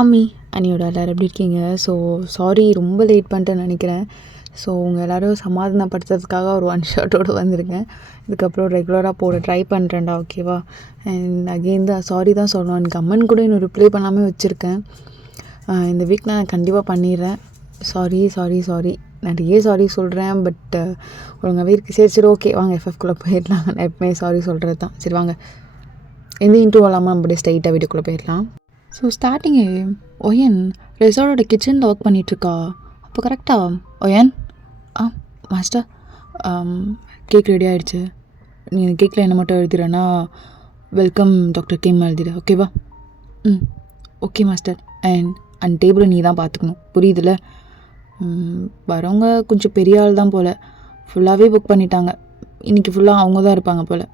அம்மி அண்ணியோட எல்லோரும் எப்படி இருக்கீங்க? ஸோ சாரி ரொம்ப லேட் பண்ணிட்டேன்னு நினைக்கிறேன். ஸோ உங்கள் எல்லோரும் சமாதானப்படுத்துறதுக்காக ஒரு ஒன் ஷர்ட்டோடு வந்திருக்கேன். இதுக்கப்புறம் ரெகுலராக போட ட்ரை பண்ணுறேன்டா, ஓகேவா? அண்ட் அகெயின் தான் சாரி தான் சொல்லணும். எனக்கு அம்மன் கூட இன்னும் ரிப்ளை பண்ணாமல் வச்சுருக்கேன். இந்த வீக் நான் கண்டிப்பாக பண்ணிடுறேன். சாரி சாரி சாரி நிறைய சாரி சொல்கிறேன். பட் ஒழுங்காகவே இருக்குது. சரி சரி ஓகே வாங்க எஃப்எஃப்குள்ளே போயிடலாம். நான் எப்பவுமே சாரி சொல்கிறது தான். சரி வாங்க, எந்த இன்ட்ரூவ் இல்லாமல் நம்ம அப்படியே ஸ்ட்ரைட்டாக வீட்டுக்குள்ளே போயிடலாம். ஸோ ஸ்டார்டிங்கு ஒயன் ரெசார்ட்டோட கிச்சனில் ஒர்க் பண்ணிகிட்ருக்கா. அப்போ கரெக்டாக ஒயன் மாஸ்டர் கேக் ரெடி ஆகிடுச்சு. நீ கேக்கில் என்ன மட்டும் எழுதிடுறேன்னா வெல்கம் டாக்டர் கிம் எழுதிடு, ஓகேவா? Okay master. அண்ட் டேபிளை நீ தான் பார்த்துக்கணும், புரியுதுல்ல? வரவங்க கொஞ்சம் பெரிய ஆள் தான் போல். ஃபுல்லாகவே புக் பண்ணிட்டாங்க. இன்றைக்கி ஃபுல்லாக அவங்க தான் இருப்பாங்க போல்.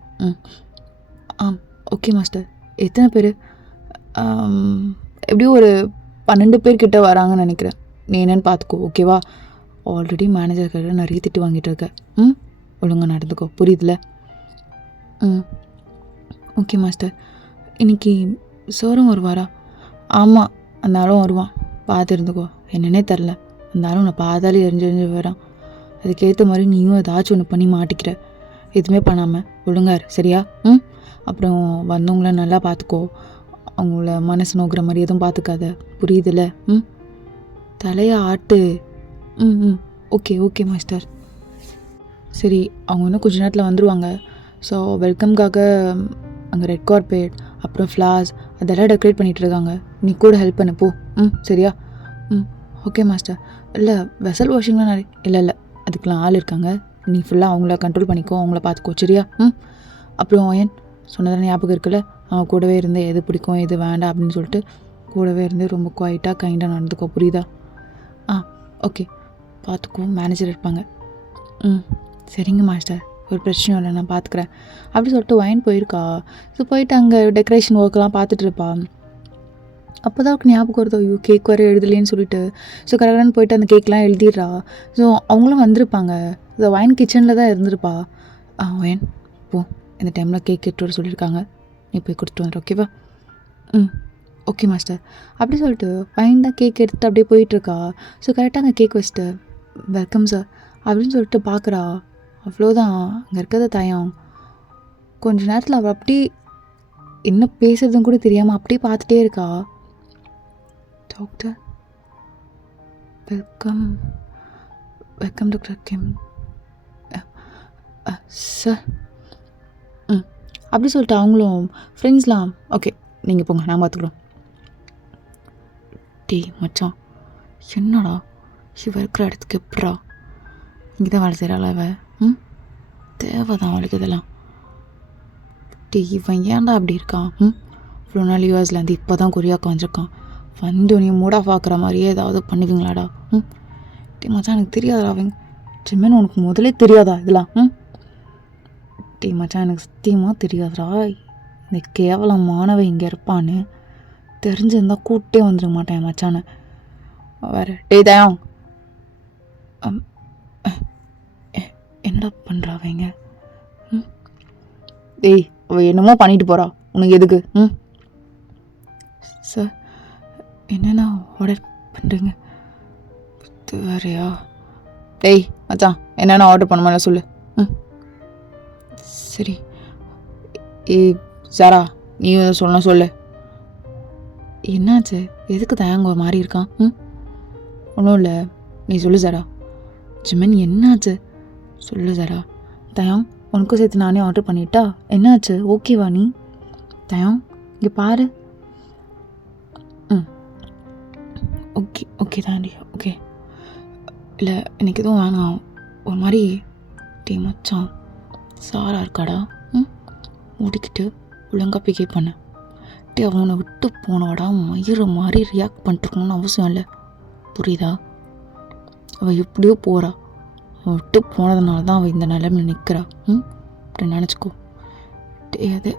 Okay master. எத்தனை பேர்? எப்படியும் ஒரு 12 பேர்கிட்ட வராங்கன்னு நினைக்கிறேன். நீ என்னென்னு பார்த்துக்கோ, ஓகேவா? ஆல்ரெடி மேனேஜர்கிட்ட நிறைய திட்டு வாங்கிட்டு இருக்க. ஒழுங்காக நடந்துக்கோ, புரியுதுல? Okay master. இன்றைக்கி சோறும் வருவாரா? ஆமாம், அந்த ஆளும் வருவான், பார்த்து இருந்துக்கோ. என்னன்னே தெரில, அந்த ஆளும் நான் பார்த்தாலே எரிஞ்சு வரான். அதுக்கேற்ற மாதிரி நீயும் ஏதாச்சும் ஒன்று பண்ணி மாட்டிக்கிற. எதுவுமே பண்ணாமல் ஒழுங்கார், சரியா? அப்புறம் வந்தவங்கள நல்லா பார்த்துக்கோ. அவங்கள மனசு நோக்கிற மாதிரி எதுவும் பார்த்துக்காத, புரியுதுல்ல? தலையை ஆட்டு. Okay okay master. சரி, அவங்க இன்னும் கொஞ்சம் நேரத்தில் வந்துடுவாங்க. ஸோ வெல்கம்காக அங்கே ரெட் கார்பெட் அப்புறம் ஃப்ளார்ஸ் அதெல்லாம் டெக்கரேட் பண்ணிகிட்ருக்காங்க. நீ கூட ஹெல்ப் பண்ணு போ. சரியா? Okay master. இல்லை வெசல் வாஷிங்லாம் இல்லை அதுக்கெலாம் ஆள் இருக்காங்க. நீ ஃபுல்லாக அவங்கள கண்ட்ரோல் பண்ணிக்கோ, அவங்கள பார்த்துக்கோ, சரியா? அப்புறம் ஏன் சொன்னதான ஞாபகம் இருக்குல்ல, அவன் கூடவே இருந்து எது பிடிக்கும் எது வேண்டாம் அப்படின்னு சொல்லிட்டு கூடவே இருந்து ரொம்ப குவைட்டாக கைண்டாக நடந்துக்கோ, புரியுதா? ஓகே, பார்த்துக்கோ. மேனேஜர் இருப்பாங்க. சரிங்க மாஸ்டர், ஒரு பிரச்சனையும் இல்லை, நான் பார்த்துக்குறேன் அப்படி சொல்லிட்டு ஒயின் போயிருக்கா. ஸோ போயிட்டு அங்கே டெக்கரேஷன் ஒர்க்கெலாம் பார்த்துட்ருப்பா. அப்போ தான் அவருக்கு ஞாபகம் வருதோ, ஐயோ கேக் வர எழுதலேன்னு சொல்லிட்டு. ஸோ கரெக்டான போயிட்டு அந்த கேக்லாம் எழுதிடுறா. ஸோ அவங்களும் வந்திருப்பாங்க. ஸோ ஒயின் கிச்சனில் தான் இருந்திருப்பா. ஒயின் போ, இந்த டைமில் கேக் எடுத்து வர சொல்லியிருக்காங்க, நீ போய் கொடுத்துட்டு வந்துடு, ஓகேவா? Okay master. அப்படி சொல்லிட்டு ஃபைன் தான் கேக் எடுத்துகிட்டு அப்படியே போயிட்டுருக்கா. ஸோ கரெக்டாக அங்கே கேக் வச்சுட்டு வெல்கம் சார் அப்படின்னு சொல்லிட்டு பார்க்குறா. அவ்வளோதான், அங்கே இருக்கிறத தயம். கொஞ்ச நேரத்தில் அவள் அப்படி என்ன பேசுறதுன்னு கூட தெரியாமல் அப்படியே பார்த்துட்டே இருக்கா. டாக்டர் வெல்கம் வெல்கம் டாக்டர் கிம் சார். அப்படி சொல்லிட்டு அவங்களும் ஃப்ரெண்ட்ஸ்லாம் ஓகே நீங்கள் போங்க, நான் பார்த்துக்குறோம். டேய் மச்சான், என்னடா இவ இருக்கிற இடத்துக்கு எப்படா இங்கே தான் வேலை செய்கிறாள் அவ? தேவைதான் அவளுக்கு இதெல்லாம். டேய் இவன் ஏன்டா அப்படி இருக்கான்? இவ்வளோ நாள் யூஎஸ்லேருந்து இப்போ தான் கொரியாவுக்கு வந்திருக்கான். வந்து நீ மூடாக பார்க்குற மாதிரியே ஏதாவது பண்ணுவீங்களாடா? டே மச்சான், எனக்கு தெரியாதா அவங்க ஜிம்மன், உனக்கு முதலே தெரியாதா இதெல்லாம்? டே மச்சான், எனக்கு சத்தியமாக தெரியாதுடா இந்த கேவலமானவன் இங்கே இருப்பான்னு. தெரிஞ்சிருந்தால் கூப்பிட்டே வந்துட மாட்டேன் மச்சானை வேறு. டே தயம், என்னடா பண்ணுறா அவங்க? டேய் அவள் என்னமோ பண்ணிட்டு போகிறா, உனக்கு எதுக்கு? சார் என்னென்ன ஆர்டர் பண்ணுறீங்க வேறையா? டேய் மச்சான், என்னென்ன ஆர்டர் பண்ணுமா சொல்லு. சரி. சாரா நீ சொல்ல சொல்லு. என்னாச்சு, எதுக்கு தயங்க ஒரு மாதிரி இருக்கான்? ஒன்றும் இல்லை, நீ சொல்லு சாரா. ஜிமன் என்னாச்சு சொல்லு சாரா. தயம், உனக்கும் சேர்த்து நானே ஆர்டர் பண்ணிட்டா? என்னாச்சு, ஓகேவா நீ? தயம் இங்கே பாரு. ஓகே ஓகே தாண்டி, ஓகே. இல்லை எனக்கு எதுவும் வேணாம், ஒரு மாதிரி. டே மச்சான், சாரா இருக்காடா, முடிக்கிட்டு ஒழுங்கா பிகே பண்ண. டே அவனை விட்டு போனவாடா மயிறு மாதிரி ரியாக்ட் பண்ணிட்டுருக்கணும்னு அவசியம் இல்லை, புரியுதா? அவள் எப்படியோ போகிறா, அவள் விட்டு போனதுனால தான் அவள் இந்த நிலைமையில் நிற்கிறா. அப்படி நினச்சிக்கோ. டே அது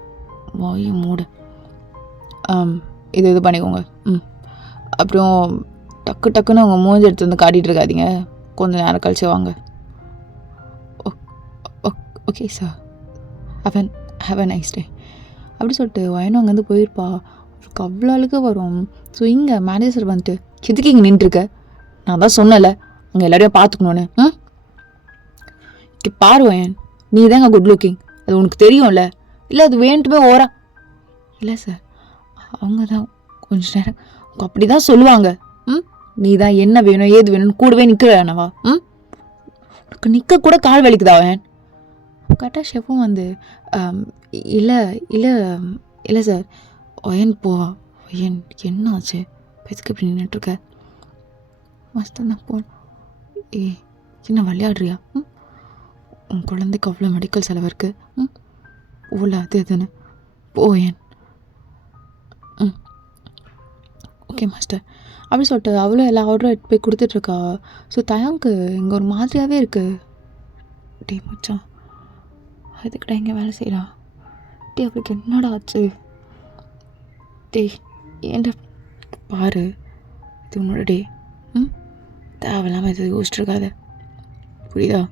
வாயை மூடு. இது பண்ணிக்கோங்க. அப்புறம் டக்குன்னு அவங்க மூஞ்சி எடுத்து வந்து காட்டிகிட்டு இருக்காதீங்க, கொஞ்சம் நேரம் கழிச்சு வாங்க. Okay sir, have a nice day அப்படி சொல்லிட்டு வயனும் அங்கேருந்து போயிருப்பா. அவளுக்கு அவ்வளோ அழுக வரும். ஸோ இங்கே மேனேஜர் வந்துட்டு எதுக்கு இங்கே நின்றுருக்க, நான் தான் சொன்னல அங்கே எல்லாரையும் பார்த்துக்கணுன்னு. பாருவேன், நீ தாங்க குட் லுக்கிங், அது உனக்கு தெரியும்ல, இல்லை அது வேண்டுமே ஓரா. இல்லை சார், அவங்க தான் கொஞ்ச நேரம் அப்படி தான் சொல்லுவாங்க. நீ தான் என்ன வேணும் ஏது வேணும்னு கூடவே நிற்கிறவா? உனக்கு நிற்க கூட கால் வலிக்குதா அவன்? கரெக்டாக ஷெஃபும் வந்து இல்லை இல்லை இல்லை சார், ஒயன் போவா. ஒயன் என்ன ஆச்சு, எதுக்கு இப்படி நின்றுட்டுருக்க? மஸ்ட் நான் போ. என்ன விளையாடுறியா? உன் குழந்தைக்கு அவ்வளோ மெடிக்கல் செலவு இருக்குது. ஓல அது இதுன்னு போயேன். ஓகே மாஸ்டர் அப்படி சொல்லிட்டு அவ்வளோ எல்லா ஆர்டரும் எடுத்து போய் கொடுத்துட்ருக்கா. ஸோ தயாங்க்கு இங்கே ஒரு மாதிரியாகவே இருக்குது. டே மச்சான், அதுக்கிட்ட இங்கே வேலை செய்கிறா. டே அவளுக்கு என்னடா ஆச்சு? டே ஏன்டா பாரு, இது உன்னோட டே. தேவையில்லாமல் இது யோசிச்சுருக்காத, புரியுதா?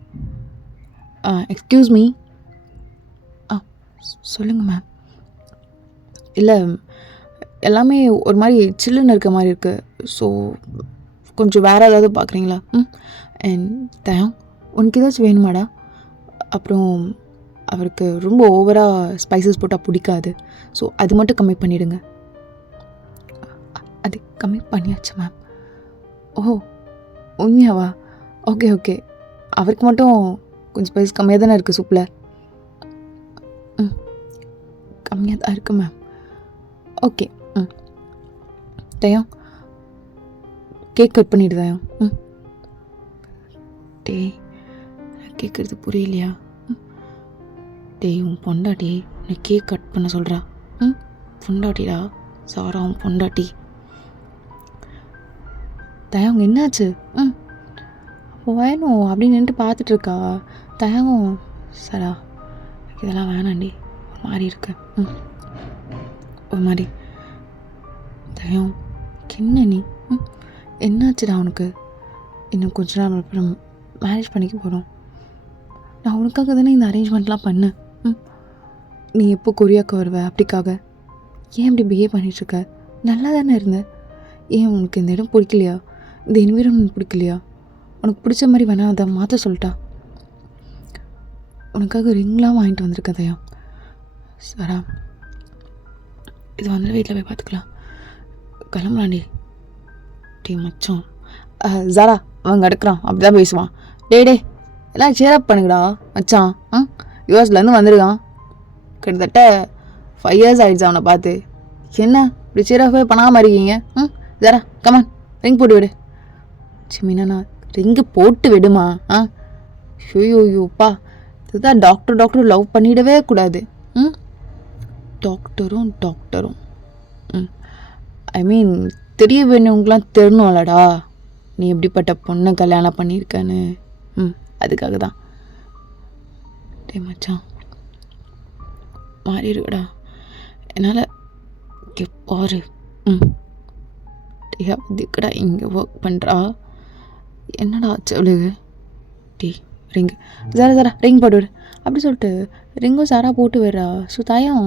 Excuse me. சொல்லுங்கள் மேம். இல்லை, எல்லாமே ஒரு மாதிரி சில்லுன்னு இருக்க மாதிரி இருக்குது. ஸோ கொஞ்சம் வேறு ஏதாவது பார்க்குறீங்களா? அண்ட் தயம், உனக்கு ஏதாச்சும் வேணுமாடா? அப்புறம் அவருக்கு ரொம்ப ஓவராக ஸ்பைசஸ் போட்டால் பிடிக்காது. ஸோ அது மட்டும் கம்மி பண்ணிவிடுங்க. அது கம்மி பண்ணியாச்சு மேம். ஓ உண்மையாவா? ஓகே ஓகே, அவருக்கு மட்டும் கொஞ்சம் ஸ்பைஸ் கம்மியாக தானே இருக்குது சூப்பில்? கம்மியாக தான் இருக்குது மேம். ஓகே. தயம், கேக் கட் பண்ணிவிடு தயம். டே கேட்குறது புரியலையா? டேய் உன் பொண்டாட்டி உன்னை கேக் கட் பண்ண சொல்கிறா. பொண்டாட்டிடா சாரா, உன் பொண்டாட்டி. தயங்க என்னாச்சு? அப்போ வேணும் அப்படின்னு நின்று பார்த்துட்ருக்கா. தயங்கும் சாரா, இதெல்லாம் வேணாண்டி, ஒரு மாதிரி இருக்கு. ஒரு மாதிரி. தயம் என்ன நீ? என்னாச்சுடா உனக்கு? இன்னும் கொஞ்ச நாள் அப்புறம் மேரேஜ் பண்ணிக்க போகிறோம். நான் உனக்காக தானே இந்த அரேஞ்ச்மெண்ட்லாம் பண்ணேன். நீ எப்போ கொரியாவுக்கு வருவ அப்படிக்காக ஏன் இப்படி பிஹேவ் பண்ணிகிட்ருக்க? நல்லா தானே இருந்த. ஏன் உனக்கு இந்த இடம் பிடிக்கலையா? இந்த என்விரான்மெண்ட் பிடிக்கலையா? உனக்கு பிடிச்ச மாதிரி வேணால் அதை மாற்ற சொல்லிட்டா. உனக்காக ரிங்லாம் வாங்கிட்டு வந்திருக்கேன் தயா. சாரா, இது வந்து வீட்டில் போய் பார்த்துக்கலாம். கிளம்புறாண்டி. டே மச்சான். ஜாரா அவங்க அடுக்கிறான், அப்படி தான் பேசுவான். டே எல்லாம் சேரப் பண்ணுங்கடா மச்சான். யூஎஸ்லேருந்து வந்திருக்கான். கிட்டத்தட்ட 5 years ஆகிடுச்சு அவனை பார்த்து. என்ன இப்படி சேரஃபே பண்ணாமல் இருக்கீங்க? ஜாரா கமான், ரிங் போட்டு விடு. சிமினா, ரிங்கு போட்டு விடுமா? ஷோயோப்பா, இதுதான் டாக்டர் லவ் பண்ணிடவே கூடாது. டாக்டரும் ஐ மீன் தெரிய வேணுங்களாம் தெரியணும்லடா நீ எப்படிப்பட்ட பொண்ணை கல்யாணம் பண்ணியிருக்கன்னு. அதுக்காக தான். டே மச்சான், மாறி இருக்குடா என்னால். பாரு. இதுக்கடா இங்கே ஒர்க் பண்ணுறா. என்னடா ஆச்சு அவளுக்கு? டீ ரிங்கு சாரா ரிங் போட்டு விடு அப்படி சொல்லிட்டு ரிங்கும் சாரா போட்டு விடுறா. ஸோ தாயம்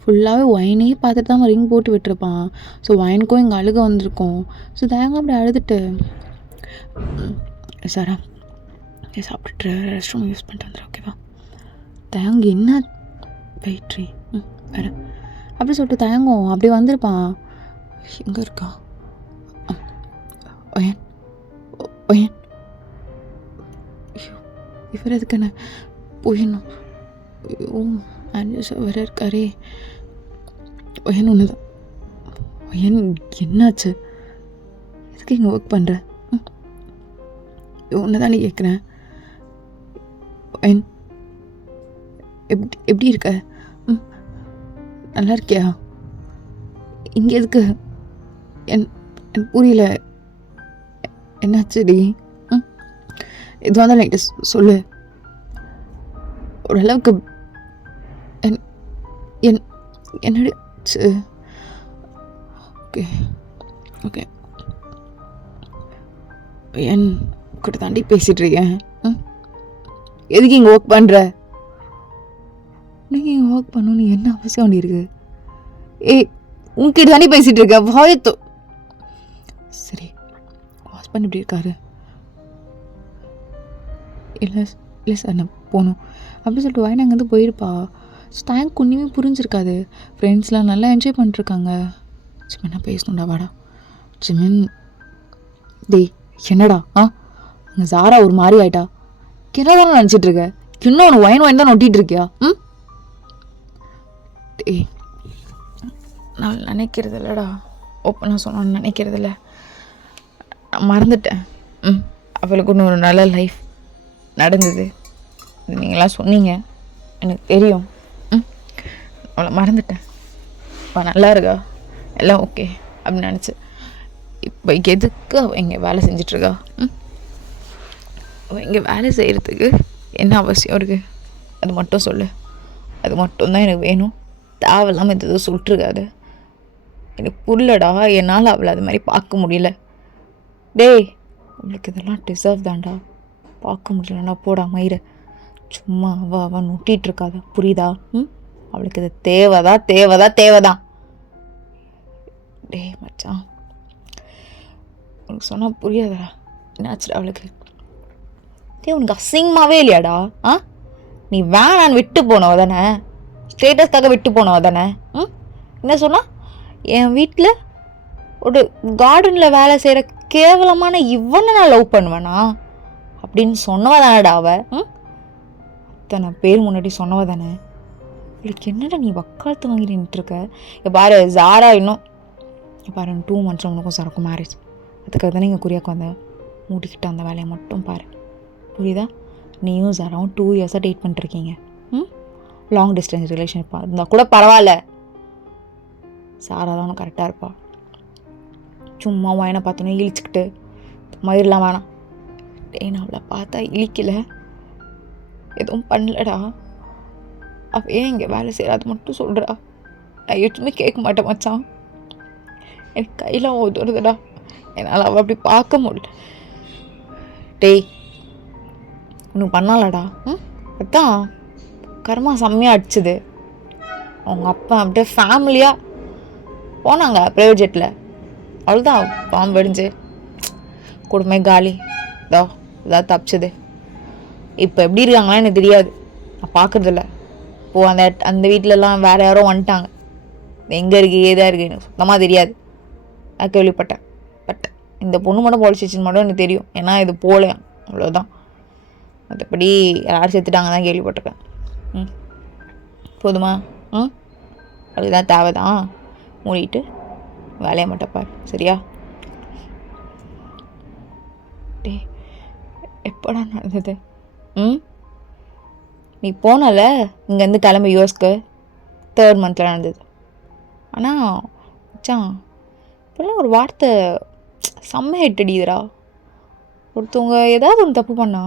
ஃபுல்லாகவே ஒயினே பார்த்துட்டு தான் ரிங் போட்டு விட்டுருப்பான். ஸோ ஒயினுக்கும் இங்கே அழுக வந்திருக்கும். ஸோ தயங்க அப்படி அழுதுட்டு, சாரா சாப்பிட்டுட்டு ரெஸ்ட் ரூம் யூஸ் பண்ணிட்டு வந்துடும், ஓகேவா? தயங்க என்ன வெயிட்ரி வேறு அப்படி சொல்லிட்டு தயங்கும் அப்படி வந்திருப்பான். எங்கே இருக்கா? ஒயன் இவர் எதுக்கு என்ன போயிடணும்? மேனேஜர் வேறு இருக்காரே. ஒயன் ஒன்று தான். ஒயன் என்னாச்சு? எதுக்கு இங்கே ஒர்க் பண்ணுற? ஒன்று தானே கேட்குறேன். ஒயன் எப்படி இருக்க? நல்லா இருக்கியா? இங்கே எதுக்கு? என் புரியல, என்னாச்சுடி? இது வந்து எனக்கு சொல்லு. ஓரளவுக்கு என்னடிச்சு? ஓகே ஓகே, என் கூட தாண்டி பேசிகிட்டு இருக்கேன். எதுக்கு இங்கே ஒர்க் பண்ணுற? நீங்கள் இங்கே ஒர்க் பண்ணணும்னு என்ன அவசியம் வேண்டி இருக்கு? உன்கிட்ட தாண்டி பேசிகிட்டு இருக்க. வாயத்தோ ஹஸ்பண்ட் இப்படி இருக்காரு. இல்லை இல்லை சார் நான் போகணும் அப்படின்னு சொல்லிட்டு வாயினா அங்கேருந்து போயிருப்பா. ஸ்டாங்க் ஒன்றுமே புரிஞ்சிருக்காது. ஃப்ரெண்ட்ஸ்லாம் நல்லா என்ஜாய் பண்ணிட்டுருக்காங்க. ஜிமின் நான் பேசணும்டா வாடா. ஜிமின் டேய் என்னடா அங்கே சாரா ஒரு மாதிரி ஆயிட்டா. என்னதானே நினச்சிட்டு இருக்க? இன்னும் ஒன்று ஒயின் தான் நொட்டிகிட்டு இருக்கியா? டேய் நான் நினைக்கிறது இல்லைடா. ஓப்பனாக சொன்னான்னு நினைக்கிறது இல்லை. நான் மறந்துட்டேன். அவளுக்கு ஒன்று ஒரு நல்ல லைஃப் நடந்தது. நீங்களாம் சொன்னீங்க, எனக்கு தெரியும். அவளை மறந்துட்டேன். அவள் நல்லா இருக்கா, எல்லாம் ஓகே அப்படின்னு நினச்சி இப்போ எதுக்கு அவள் இங்கே வேலை செஞ்சிட்ருக்கா? அவள் இங்கே வேலை செய்கிறதுக்கு என்ன அவசியம் இருக்குது? அது மட்டும் சொல்லு. அது மட்டும்தான் எனக்கு வேணும். தேவையில்லாமல் எதுவும் சொல்லிட்டுருக்காது. எனக்கு புரியலடா. என்னால் அவளை அது மாதிரி பார்க்க முடியல. டேய் அவளுக்கு இதெல்லாம் டிசர்வ் தான்டா. பார்க்க முடியலன்னா போடா மயிரை. சும்மா அவள் நொட்டிகிட்ருக்காதா, புரியுதா? அவளுக்கு இது தேவைதான். டேய் மச்சான் உனக்கு சொன்னால் புரியாதடா. என்னாச்சுடா அவளுக்கு? டேய் உனக்கு அசிங்கமாகவே இல்லையாடா? நீ வேணான்னு விட்டு போனவ தானே, ஸ்டேட்டஸ்க்காக விட்டு போனவ தானே. என்ன சொன்னா? என் வீட்டில் ஒரு கார்டனில் வேலை செய்கிற கேவலமான இவனை நான் லவ் பண்ணுவேனா அப்படின்னு சொன்னவ தானடா அவ. அத்தனை பேர் முன்னாடி சொன்னவ தானே. இவளுக்கு என்னடா நீ வக்காலத்து வாங்கி நின்றுருக்க? இப்போ பாரு ஜாரா இன்னும் பாரு 2 months உனக்கும் சரக்கும் மேரேஜ். அதுக்காக தானே இங்கே குறியாக்கு வந்த. மூடிக்கிட்ட அந்த வேலையை மட்டும் பாரு, புரியுதா? நீயும் ஜாராவும் 2 years டேட் பண்ணிட்டுருக்கீங்க. லாங் டிஸ்டன்ஸ் ரிலேஷன்ஷிப் இருந்தால் கூட பரவாயில்ல. சாரா தான் கரெக்டாக இருப்பா. சும்மா வாயினை பார்த்தோன்னே இழிச்சிக்கிட்டு மயிரெலாம் வேணாம். டேய் நான் அவளை பார்த்தா இழிக்கலை, எதுவும் பண்ணலடா. அவள் ஏன் இங்கே வேலை செய்கிற அது மட்டும் சொல்கிறா. நான் எதுவுமே கேட்க மாட்டேன் மச்சான். எனக்கு கையில் உதவுறதுடா. என்னால் அவள் அப்படி பார்க்க முடியல. டேய் உனக்கு பண்ணாலடா. அதான் கர்மா செம்மையாக அடிச்சுது. அவங்க அப்பா அப்படியே ஃபேமிலியாக போனாங்க ப்ரைவேட் ஜெட்டில். அவ்வளோதான் பாம்பு வெடிஞ்சு குடும்பமே காலி. இதாக தப்பிச்சது. இப்போ எப்படி இருக்காங்களா எனக்கு தெரியாது, நான் பார்க்குறதில்ல. அந்த வீட்டிலலாம் வேறு யாரோ வந்துட்டாங்க. எங்கே இருக்குது ஏதாக இருக்குது எனக்கு சுத்தமாக தெரியாது. நான் கேள்விப்பட்டேன். பட் இந்த பொண்ணு மட்டும் பொழைச்சிச்சின்னு மட்டும் எனக்கு தெரியும். ஏன்னா இது போகலையா, அவ்வளோதான். மற்றபடி யாரும் செத்துட்டாங்க தான் கேள்விப்பட்டிருக்கேன். போதுமா? அதுதான் தேவைதான். மூடிட்டு வேலையை மட்டும் பாரு, சரியா? டே எப்படா நடந்தது? நீ போனல இங்கேருந்து கிளம்பி யூஎஸ்க்கு 3rd month நடந்தது. ஆனால் மச்சான் இப்போல்லாம் ஒரு வார்த்தை செம்ம ஹெட்டடிதுரா. ஒருத்தவங்க ஏதாவது ஒன்று தப்பு பண்ணா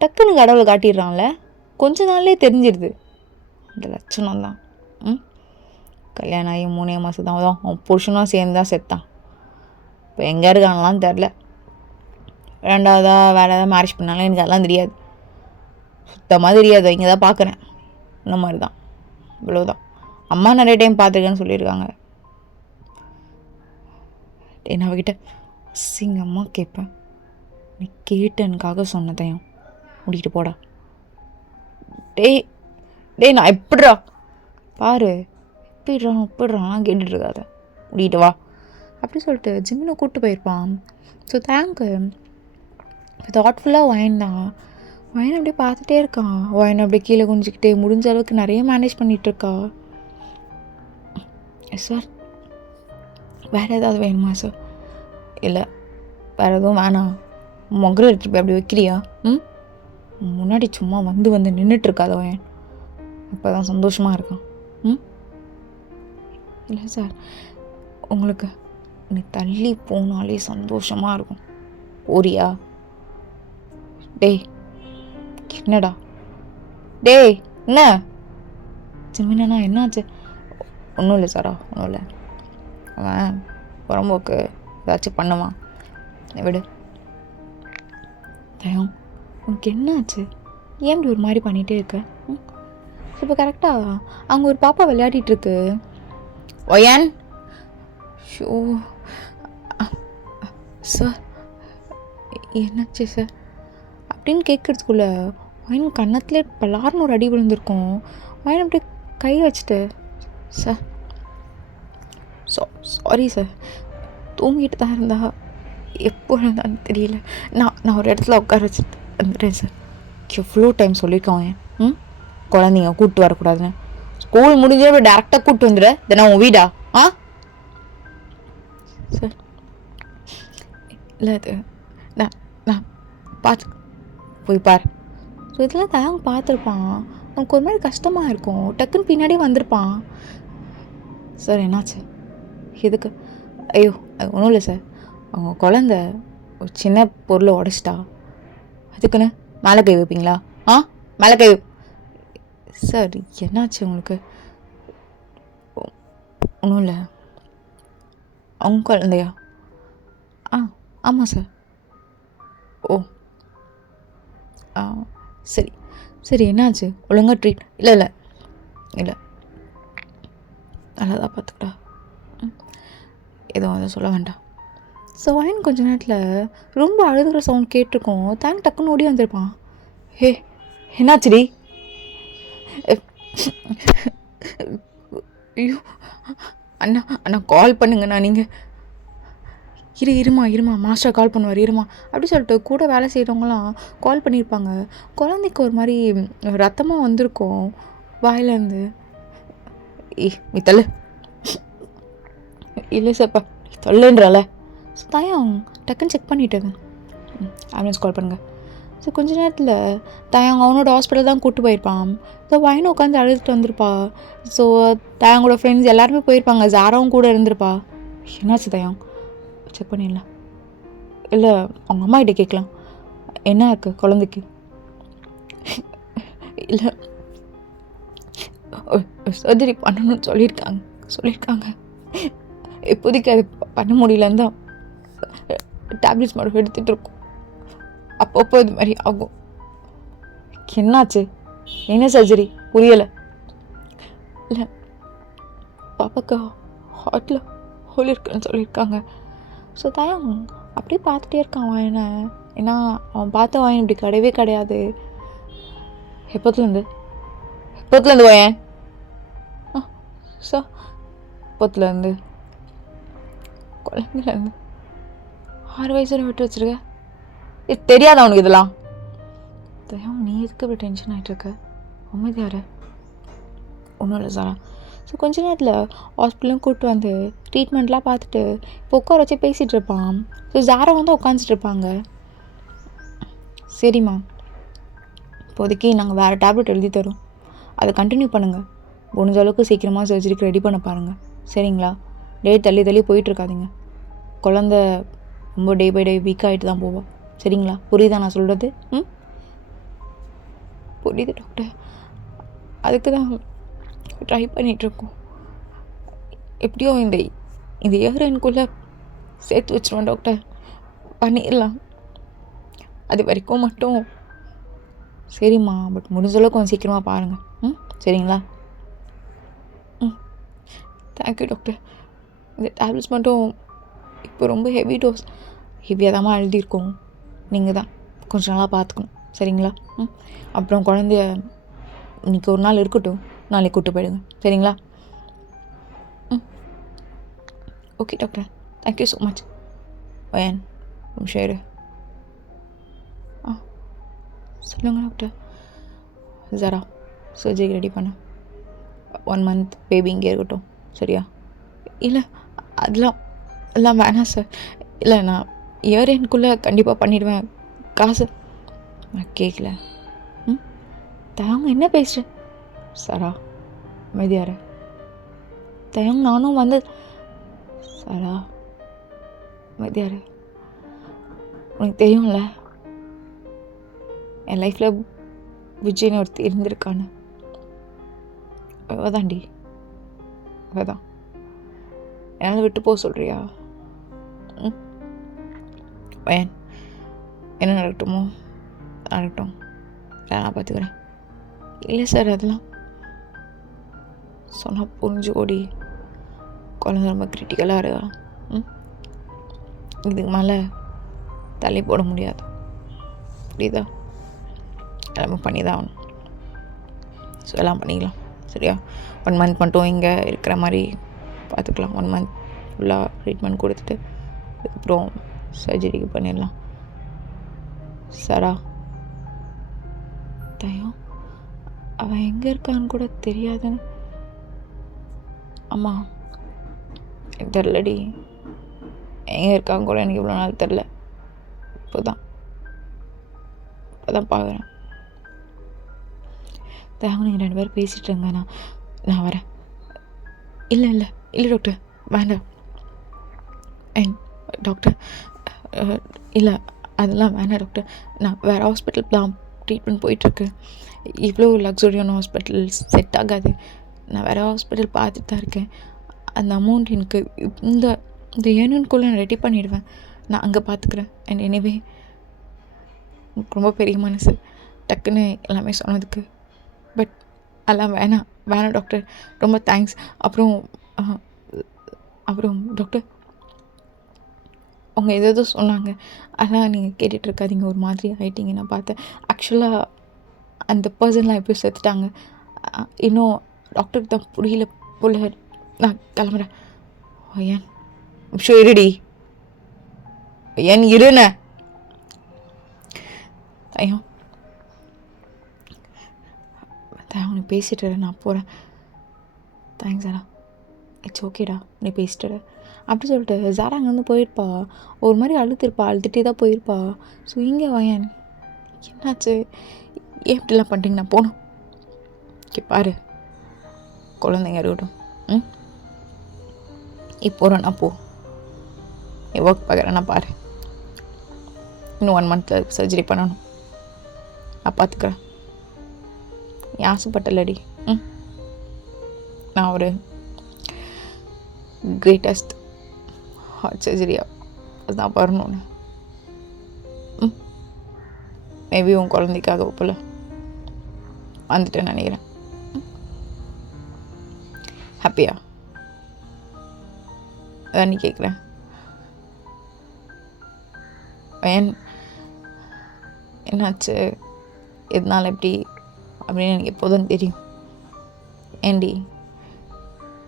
டக்குன்னு கடவுளை காட்டிடுறான்ல, கொஞ்ச நாள்லேயே தெரிஞ்சிடுது. அந்த லட்சணம் தான். கல்யாணம் ஆகி 3 மாதம் தான் அவன் புருஷனும் சேர்ந்து தான் செத்தான். இப்போ எங்கே இருக்காங்களான்னு தெரில. 2வதா வேறு ஏதாவது மேரேஜ் பண்ணாலும் எனக்கு அதெல்லாம் தெரியாது, சுத்தமாக தெரியாது. இங்கே தான் பார்க்குறேன். இந்த மாதிரி தான், இவ்வளோதான். அம்மா நிறைய டைம் பார்த்துருக்கேன்னு சொல்லியிருக்காங்க. நான் அவகிட்ட அசிங்கமாக கேட்பேன். நீ கேட்டனுக்காக சொன்னதையும் முடிக்கிட்டு போடா. டேய் நான் எப்படிடா பாரு, எப்படிறான் கேட்டுட்ருக்காத, முடிக்கிட்டு வா அப்படி சொல்லிட்டு ஜிம்மினை கூப்பிட்டு போயிருப்பான். So thank you. தாட்ஃபுல்லாக ஒயின் தான். ஒயின் அப்படியே பார்த்துட்டே இருக்கான். ஒயின் அப்படியே கீழே குனிஞ்சிக்கிட்டே முடிஞ்ச அளவுக்கு நிறைய மேனேஜ் பண்ணிகிட்ருக்கா. சார் வேறு ஏதாவது வேணுமா சார்? இல்லை வேறு எதுவும் வேணாம். மொகரை எடுத்துகிட்டு போய் அப்படி வைக்கிறியா? முன்னாடி சும்மா வந்து நின்றுட்டுருக்காத ஒயின், அப்போ தான் சந்தோஷமாக இருக்கான். இல்லை சார் உங்களுக்கு நீ தள்ளி போனாலே சந்தோஷமாக இருக்கும், போறியா? டேய் என்னடா டேய் என்ன ஜிமினா என்னாச்சு? ஒன்றும் இல்லை சாரா, ஒன்றும் இல்லை. அவன் புறம்போக்கு ஏதாச்சும் பண்ணுவான், விடு. தயம் உனக்கு என்னாச்சு? ஏன் இப்படி ஒரு மாதிரி பண்ணிகிட்டே இருக்க? இப்போ கரெக்டாக அங்கே ஒரு பாப்பா விளையாடிட்டுருக்கு. ஒயன் ஷோ சார் என்னாச்சு சார் அப்படின்னு கேட்குறதுக்குள்ள வயன் கன்னத்துலேயே பலார்னு ஒரு அடி விழுந்திருக்கும். வயன் அப்படியே கை வச்சுட்டு, சார் சாரி சார், தூங்கிட்டு தான் இருந்தா எப்போ இருந்தான்னு தெரியல, நான் ஒரு இடத்துல உட்கார வச்சுட்டு வந்துட்டேன் சார். எவ்வளோ டைம் சொல்லியிருக்கேன் குழந்தைங்க கூப்பிட்டு வரக்கூடாதுன்னு. ஸ்கூல் முடிஞ்சே போய் டேரெக்டாக கூப்பிட்டு வந்துடு, இதெல்லாம் உன் வீடா? சார் இல்லை அது நான் பார்த்து போய் பார். ஸோ இதெல்லாம் தயங்க பார்த்துருப்பான். அவனுக்கு ஒரு மாதிரி கஷ்டமாக இருக்கும். டக்குன்னு பின்னாடியே வந்திருப்பான். சார் என்னாச்சு? எதுக்கு? ஐயோ அது ஒன்றும் இல்லை சார், அவங்க குழந்த ஒரு சின்ன பொருளை உடச்சிட்டா, அதுக்குன்னு மேலே கை வைப்பீங்களா? மேலே கை சார் என்னாச்சு உங்களுக்கு? ஒன்றும் இல்லை. அவங்க குழந்தையா? ஆமாம் சார். ஓ சரி சரி, என்னாச்சு? ஒழுங்காக ட்ரீட்? இல்லை இல்லை இல்லை, நல்லா தான் பார்த்துக்கிட்டா, எதுவும் அதை சொல்ல வேண்டாம். ஸோ வயன் கொஞ்ச நேரத்தில் ரொம்ப அழுதுகிற சவுண்ட் கேட்டிருக்கோம். டக்குன்னு ஓடி வந்திருப்பான். ஹே என்னாச்சுடி? ஐயோ அண்ணா அண்ணா கால் பண்ணுங்கண்ணா, நீங்கள் இருமா மாஸ்டர் கால் பண்ணுவார் இருமா அப்படி சொல்லிட்டு கூட வேலை செய்கிறவங்களாம் கால் பண்ணியிருப்பாங்க. குழந்தைக்கு ஒரு மாதிரி ரத்தமாக வந்திருக்கும் வாயிலேருந்து. நீ தள்ளு. இல்லை சார்ப்பா நீ தள்ளுன்றால. ஸோ தயம் டக்குன்னு செக் பண்ணிட்டேங்க. ஆம்புலன்ஸ் கால் பண்ணுங்கள். ஸோ கொஞ்ச நேரத்தில் தயங்க அவனோட ஹாஸ்பிட்டல் தான் கூப்பிட்டு போயிருப்பான். ஸோ வயனை உட்காந்து அழுதுட்டு வந்திருப்பா. ஸோ தயங்கோட ஃப்ரெண்ட்ஸ் எல்லாருமே போயிருப்பாங்க. ஜாராவும் கூட இருந்திருப்பா. என்னாச்சு தயம்? செக் பண்ணிடலாம். இல்லை அவங்க அம்மா கிட்டே கேட்கலாம். என்ன இருக்குது குழந்தைக்கு? இல்லை சர்ஜரி பண்ணணும்னு சொல்லியிருக்காங்க. இப்போதைக்கு அது பண்ண முடியலன்னு தான் டேப்லெட்ஸ் மட்டும் எடுத்துகிட்டு இருக்கோம். அப்பப்போ இது மாதிரி ஆகும். என்னாச்சு? என்ன சர்ஜரி? புரியலை. இல்லை பாப்பாக்கா ஹார்ட்டில் ஹோல் இருக்குன்னு சொல்லியிருக்காங்க. ஸோ தயம் அப்படியே பார்த்துட்டே இருக்கான் வாயனை. ஏன்னா அவன் பார்த்த வாயன் இப்படி கிடையவே கிடையாது. எப்போத்துலேருந்து வாயன்? சார் எப்போத்துலேருந்து? குழந்தைலேருந்து. 6 வயசுல விட்டு வச்சுருக்க. இது தெரியாது அவனுக்கு இதெல்லாம்? தயம் நீ எதுக்கு இப்படி டென்ஷன் ஆகிட்டுருக்க? அமைதியாரு. ஒன்றும் இல்லை சாரா. ஸோ கொஞ்ச நேரத்தில் ஹாஸ்பிட்டலும் கூப்பிட்டு வந்து ட்ரீட்மெண்ட்லாம் பார்த்துட்டு இப்போ உட்கார வச்சு பேசிகிட்டு இருப்பான். ஸோ ஜாரா வந்து உட்காந்துட்டு இருப்பாங்க. சரிம்மா இப்போதைக்கு நாங்கள் வேறு டேப்லெட் எழுதி தரோம், அதை கண்டினியூ பண்ணுங்கள். முடிஞ்ச அளவுக்கு சீக்கிரமாக சர்ஜரிக்கு ரெடி பண்ண பாருங்கள், சரிங்களா? டேட் தள்ளி போயிட்டுருக்காதீங்க. குழந்த ரொம்ப டே பை டே வீக் ஆகிட்டு தான் போவோம், சரிங்களா? புரியுதா நான் சொல்கிறது? புரியுது டாக்டர். அதுக்கு தான் ட்ரை பண்ணிகிட்ருக்கோம். எப்படியோ இந்த இயர் என்குள்ளே சேர்த்து வச்சுருவோம் டாக்டர், பண்ணிடலாம். அது வரைக்கும் மட்டும் சரிம்மா, பட் முடிஞ்சளவுக்கு கொஞ்சம் சீக்கிரமாக பாருங்கள், சரிங்களா? Thank you doctor. இந்த டேப்லெட்ஸ் மட்டும் இப்போ ரொம்ப ஹெவி டோஸ், ஹெவியாக தான் எழுதியிருக்கோம். நீங்கள் தான் கொஞ்சம் நல்லா பார்த்துக்கணும், சரிங்களா? அப்புறம் குழந்தைய இன்றைக்கி ஒரு நாள் இருக்கட்டும், நாளைக்கு கூப்பிட்டு போயிடுங்க, சரிங்களா? Okay doctor, thank you so much. வயன் ஷேரு. சொல்லுங்கள் டாக்டர். ஜரா சர்ஜரி ரெடி பண்ண 1 மந்த் பேபி இங்கே இருக்கட்டும், சரியா? இல்லை அதெல்லாம் வேணாம் சார். இல்லை நான் இயர் என்குள்ளே கண்டிப்பாக பண்ணிவிடுவேன். காசு நான் கேட்கல. தயங்க என்ன பேசுகிறேன்? சாரா அமைதியார. தயங்க நானும் வந்து சாரா அமைதியார. உனக்கு தெரியும்ல என் லைஃப்பில் விஜய்னு ஒருத்தி இருந்திருக்கான்னு. அவதாண்டி, அவதான். என்னால் விட்டு போக சொல்கிறியா? வயன் என்ன நடக்கட்டுமோ நடக்கட்டும், நான் பார்த்துக்கிறேன். இல்லை சார், அதெல்லாம் சொன்னால் புரிஞ்சு ஓடி குழந்தை ரொம்ப கிரிட்டிக்கலாக இருக்கா. இதுக்கு மேலே தள்ளி போட முடியாது. புரியுதா? எல்லாமே பண்ணி தான் ஆகணும். ஸோ எல்லாம் பண்ணிக்கலாம். சரியா? 1 மந்த் மட்டும் இங்கே இருக்கிற மாதிரி பார்த்துக்கலாம். 1 மந்த் ஃபுல்லாக ட்ரீட்மெண்ட் கொடுத்துட்டு அதுக்கப்புறம் சர்ஜரிக்கு பண்ணிடலாம். சரா தயம் அவன் எங்கே இருக்கான்னு கூட தெரியாதுன்னு. அம்மா எனக்கு தெரிலடி, எங்கே இருக்கான்னு கூட எனக்கு இவ்வளோ நாள் தெரில. இப்போதான் பார்க்குறேன். தயம் நீங்கள் 2 பேரும் பேசிகிட்டு இருங்க, நான் வரேன். இல்லை இல்லை இல்லை டாக்டர், வேண்டாம். டாக்டர் இல்லை அதெல்லாம் வேணாம் டாக்டர். நான் வேறு ஹாஸ்பிட்டல் தான் ட்ரீட்மெண்ட் போயிட்டுருக்கு. இவ்வளோ லக்ஸுரியான ஹாஸ்பிட்டல் செட் ஆகாது. நான் வேறு ஹாஸ்பிட்டல் பார்த்துட்டு தான் இருக்கேன். அந்த அமௌண்ட் எனக்கு இந்த இந்த ஏனுக்குள்ளே நான் ரெடி பண்ணிவிடுவேன். நான் அங்கே பார்த்துக்கிறேன். அண்ட் எனிவே ரொம்ப பெரிய மனசு டக்குன்னு எல்லாமே சொன்னதுக்கு. பட் அதெல்லாம் வேணாம் டாக்டர், ரொம்ப தேங்க்ஸ். அப்புறம் டாக்டர் அவங்க ஏதோ சொன்னாங்க, அதெல்லாம் நீங்கள் கேட்டுட்ருக்காதீங்க. ஒரு மாதிரி ஆகிட்டீங்க. நான் பார்த்தேன். ஆக்சுவலாக அந்த பர்சன்லாம் எப்போ செத்துட்டாங்க. இன்னும் டாக்டருக்கு தான் புரியல போல. நான் கிளம்புறேன். ஏன் இருடி, ஏன் இருண்ண ஐயோ உனக்கு பேசிட்டு நான் போகிறேன். தேங்க்ஸ் அடா, இட்ஸ் ஓகேடா, நீ பேசிட்டு அப்படி சொல்லிட்டு ஜாரா அங்கேருந்து போயிருப்பா. ஒரு மாதிரி அழுதுட்டே தான் போயிருப்பா. ஸோ இங்கே வயன் என்னாச்சு, ஏன் இப்படிலாம் பண்ணிட்டீங்க? நான் போகணும். பாரு குழந்தைங்க இருக்கட்டும். இப்போ நான் போ, நீ ஒர்க் பார்க்குறேன்னா பாரு. இன்னும் 1 மந்த்தில் சர்ஜரி பண்ணணும். நான் பார்த்துக்கிறேன். நீ ஆசைப்பட்டலடி. நான் ஒரு கிரேட்டஸ்ட் ஹார்ட் சர்ஜரியாக அதுதான் வரணும்னு. மேபி உன் குழந்தைக்காக போல வந்துட்டேன்னு நினைக்கிறேன். ஹாப்பியா? அதான் நீ கேட்குறேன். என்னாச்சு, எதனால எப்படி அப்படின்னு எனக்கு எப்போதும் தெரியும். ஏண்டி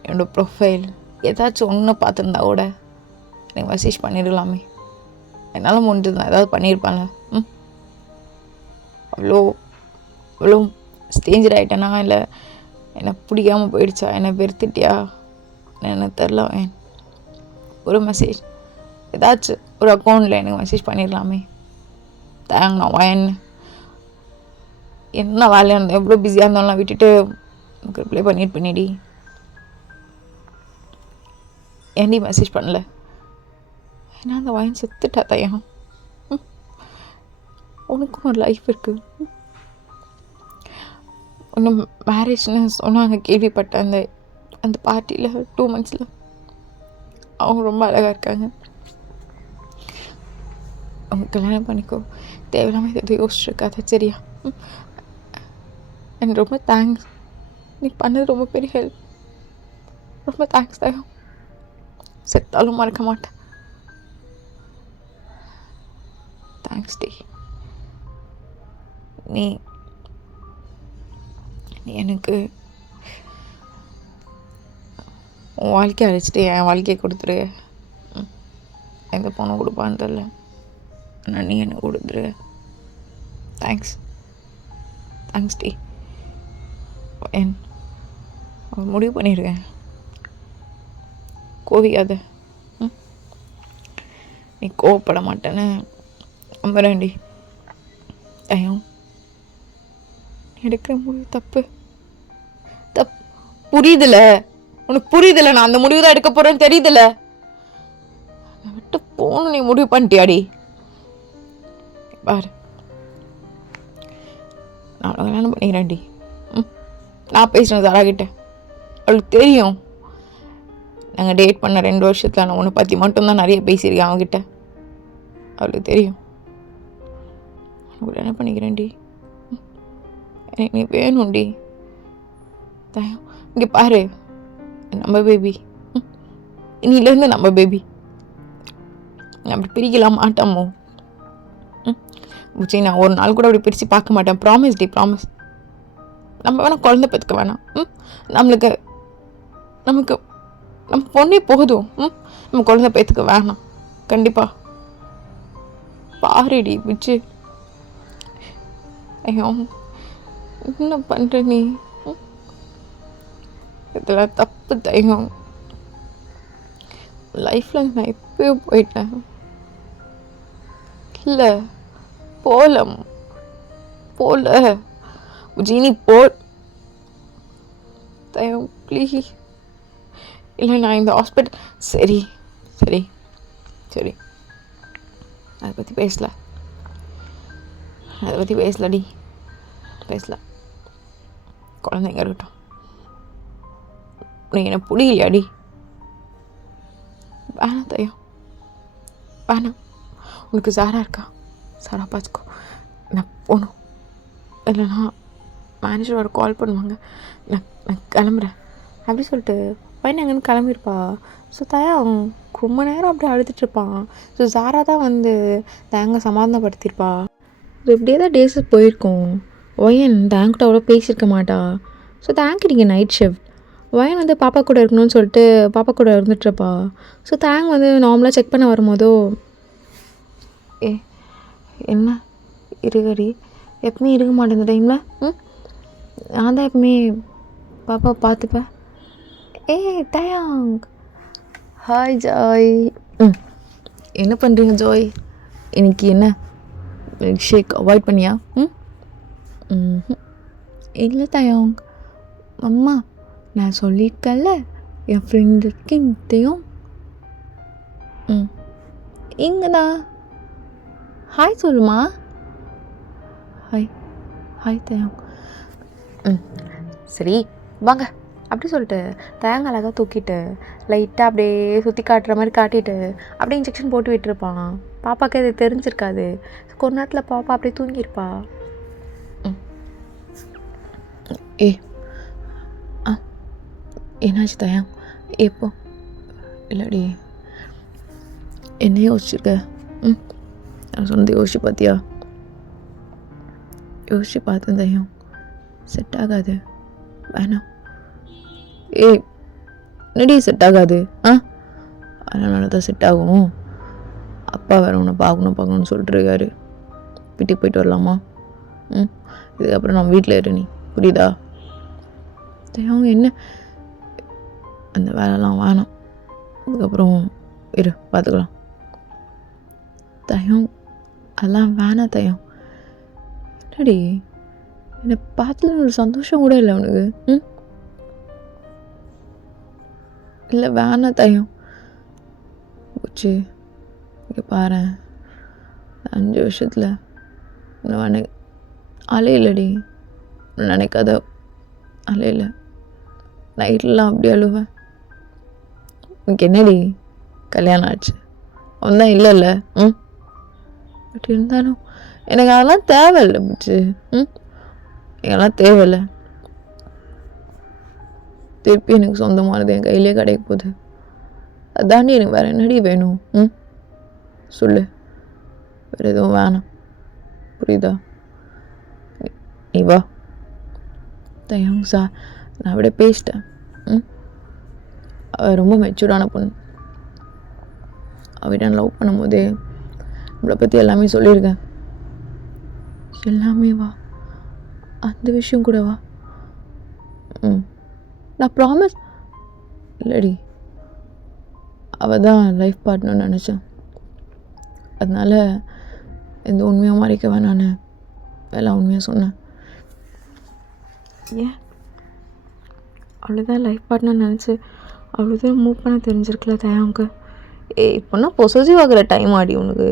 என்னோடய ப்ரொஃபைல் ஏதாச்சும் ஒன்று பார்த்துருந்தா கூட எனக்கு மெசேஜ் பண்ணிடலாமே. என்னால் முடிஞ்சது நான் ஏதாவது பண்ணியிருப்பாங்க. அவ்வளோ ஸ்டேஞ்சர் ஆகிட்டேனா, இல்லை என்னை பிடிக்காமல் போயிடுச்சா, என்னை வெறுத்துட்டியா எனக்கு தெரில. ஒரு மெசேஜ் ஏதாச்சும் ஒரு அக்கௌண்ட்டில் எனக்கு மெசேஜ் பண்ணிடலாமே. தேங்க் நான் வயன்னு என்ன வேலையாக இருந்தேன், எவ்வளோ பிஸியாக இருந்தாலும் விட்டுட்டு எனக்கு ரிப்ளை பண்ணிடி. ஏன்டி மெசேஜ் பண்ணல? ஏன்னா அந்த வயன் செத்துட்டா தயம். உனக்கும் ஒரு லைஃப் இருக்குது. ஒன்றும் மேரேஜ்னு சொன்னாங்க, கேள்விப்பட்டேன். அந்த அந்த பார்ட்டியில் 2 மந்த்ஸில் அவங்க ரொம்ப அழகாக இருக்காங்க. அவங்க கல்யாணம் பண்ணிக்கோ, தேவையில்லாமல் எதுவும் யோசிச்சுருக்காது. சரியா? எனக்கு ரொம்ப தேங்க்ஸ். நீ பண்ணது ரொம்ப பெரிய ஹெல்ப். ரொம்ப தேங்க்ஸ் தயம். செத்தாலும் மறக்க மாட்டேன். தேங்க்ஸ் டி. நீ எனக்கு உன் வாழ்க்கையை அழைச்சிட்டு என் வாழ்க்கையை கொடுத்துரு. எந்த பொண்ணு கொடுப்பான்னு தெரில, ஆனால் நீ எனக்கு கொடுத்துரு. தேங்க்ஸ் டி. முடிவு பண்ணியிருக்கேன். கோவிக்காத. நீ கோவப்பட மாட்டேன்னு நம்புறேன்டி. ஐயோ எடுக்கிற முடிவு தப்பு புரியுதுல உனக்கு? புரியுதுல நான் அந்த முடிவு தான் எடுக்க போறேன்னு தெரியுதுல? நான் விட்டு போகணும் நீ முடிவு பண்ணிட்டியாடி? பாரு, நான் கல்யாணம் பண்ணிக்கிறேன்டி. நான் பேசுகிறேன் சாரா கிட்ட. அவளுக்கு தெரியும். நாங்கள் டேட் பண்ண 2 வருஷத்தில் நான் உன்னை பற்றி மட்டும்தான் நிறைய பேசியிருக்கேன் அவங்ககிட்ட. அவளுக்கு தெரியும். கல்யாணம் பண்ணிக்கிறேன்டி. எனக்கு நீ வேணும்டி. தயம் இங்கே பாரு, நம்ம பேபி. இன்னிலேருந்து நம்ம பேபி. அப்படி பிரிக்கலாம் மாட்டோமோ? உச்சி நான் ஒரு நாள் கூட அப்படி பிரித்து பார்க்க மாட்டேன். ப்ராமிஸ் டி, ப்ராமிஸ். நம்ம வேணால் குழந்தை பெற்றுக்க வேணாம். நமக்கு நம்ம பொண்ணே போதும். நம்ம குழந்தை பெற்றுக்க வேணாம் கண்டிப்பாக. பாருடி பிச்சு. ஐயோ என்ன பண்ணுற நீ? இதெல்லாம் தப்பு தையம். லைஃப்பில் நான் எப்பயோ போயிட்டேன். இல்லை போல ஜீனி தையம் ப்ளீஸ். இல்லை நான் இந்த ஹாஸ்பிட்டல் சரி சரி சரி அதை பற்றி பேசலடி. பேசல. குழந்தைங்க இருக்கட்டும். நீ என்ன பிடிக்கலையாடி? வேணாம் தையம், வேணாம். உனக்கு சாரா இருக்கா? சாரா பார்த்துக்கோ. நான் போகணும். இல்லைனா மேனேஜர் வர கால் பண்ணுவாங்க. நான் கிளம்புறேன் அப்படி சொல்லிட்டு பையன் அங்கேருந்து கிளம்பியிருப்பா. ஸோ தயம் ரொம்ப நேரம் அப்படி அழுதுட்டுருப்பான். ஸோ சாரா தான் வந்து தேங்க சமாதானப்படுத்தியிருப்பா. ஸோ இப்படியே தான் டேஸஸ் போயிருக்கோம். ஒயன் தேங்கிட்ட அவ்வளோ பேசியிருக்க மாட்டா. ஸோ தேங்க் நீங்கள் நைட் ஷிஃப்ட். ஒயன் வந்து பாப்பா கூட இருக்கணும்னு சொல்லிட்டு பாப்பா கூட இருந்துட்டுருப்பா. ஸோ தேங் வந்து நார்மலாக செக் பண்ண வரும்போதோ என்ன இருக்கடி எப்பவுமே இருக்க மாட்டேன் இந்த டைமில். நான் தான் எப்பவுமே பாப்பா பார்த்துப்பேன். தயாங் ஹாய் ஜாய். என்ன பண்ணுறீங்க ஜாய்? இன்னைக்கு என்ன மில்க் ஷேக் அவாய்ட் பண்ணியா? இல்லை தயாங். அம்மா நான் சொல்லியிருக்கேன்ல என் ஃப்ரெண்டுக்கு இங்கத்தையும். இங்கே தான். ஹாய் சொல்லுமா. ஹாய் தயாங். சரி வாங்க அப்படி சொல்லிட்டு தேங்காய் அழகாக தூக்கிட்டு லைட்டாக அப்படியே சுற்றி காட்டுற மாதிரி காட்டிட்டு அப்படியே இன்ஜெக்ஷன் போட்டு விட்டுருப்பான். பாப்பாவுக்கு அது தெரிஞ்சிருக்காது. கொஞ்ச நேரத்தில் பாப்பா அப்படியே தூங்கியிருப்பா. என்னாச்சு தயாங்? எப்போ? இல்லடி என்ன யோசிச்சிருக்க? நான் சொன்னது யோசிச்சு பார்த்தியா? யோசிச்சு பார்த்தேன் தயாங். செட் ஆகாது, வேணாம். என்னடி செட் ஆகாது? அதனால தான் செட் ஆகும். அப்பா வேறு உன்னை பார்க்கணும்னு சொல்லிட்டு இருக்காரு. வீட்டுக்கு போயிட்டு வரலாமா? இதுக்கப்புறம் நான் வீட்டில் இரு, நீ புரியுதா? அவங்க என்ன அந்த வேலைலாம் வேணாம், அதுக்கப்புறம் இரு பார்த்துக்கலாம். தயம் அதெல்லாம் வேணாம் தயம். என்னடி என்னை பார்த்ததுல ஒரு சந்தோஷம் கூட இல்லை உனக்கு? இல்லை வேணாம் தயம். போச்சு இங்கே பாரு, 5 வருஷத்தில் உன்னை அலையிலடி. நினைக்காத அலையில. நைட்லாம் அப்படி அழுவேன். உனக்கு என்னடி கல்யாணம் ஆச்சு, அவன் தான் இல்லைல்ல? பட் இருந்தாலும் எனக்கு அதெல்லாம் தேவையில்லை போச்சு. எனக்கெல்லாம் தேவையில்லை. திருப்பி எனக்கு சொந்தமானது என் கையிலே கிடைக்க போகுது. அதாண்டி எனக்கு வேறு என்னடி வேணும்? சொல்லு. வேறு எதுவும் வேணாம், புரியுதா? நீ வா தயம். சார் நான் விட பேசிட்டேன். அவள் ரொம்ப மெச்சூர்டான பொண்ணு. அவகிட்ட நான் லவ் பண்ணும்போதே நம்மளை பற்றி எல்லாமே சொல்லியிருக்கேன். எல்லாமே வா, அந்த விஷயம் கூட வா. நான் ப்ராமிஸ். இல்லடி அவள் தான் லைஃப் பார்ட்னர்னு நினச்சேன். அதனால் எந்த உண்மையாக மறைக்க வேணான்னு எல்லாம் உண்மையாக சொன்னேன். ஏன் அவ்வளோதான் லைஃப் பார்ட்னர் நினச்சி அவ்வளோதான் மூவ் பண்ண தெரிஞ்சிருக்கல தயாங்க. இப்போனா பொசசிவ் ஆகிற டைம் ஆடி உனக்கு.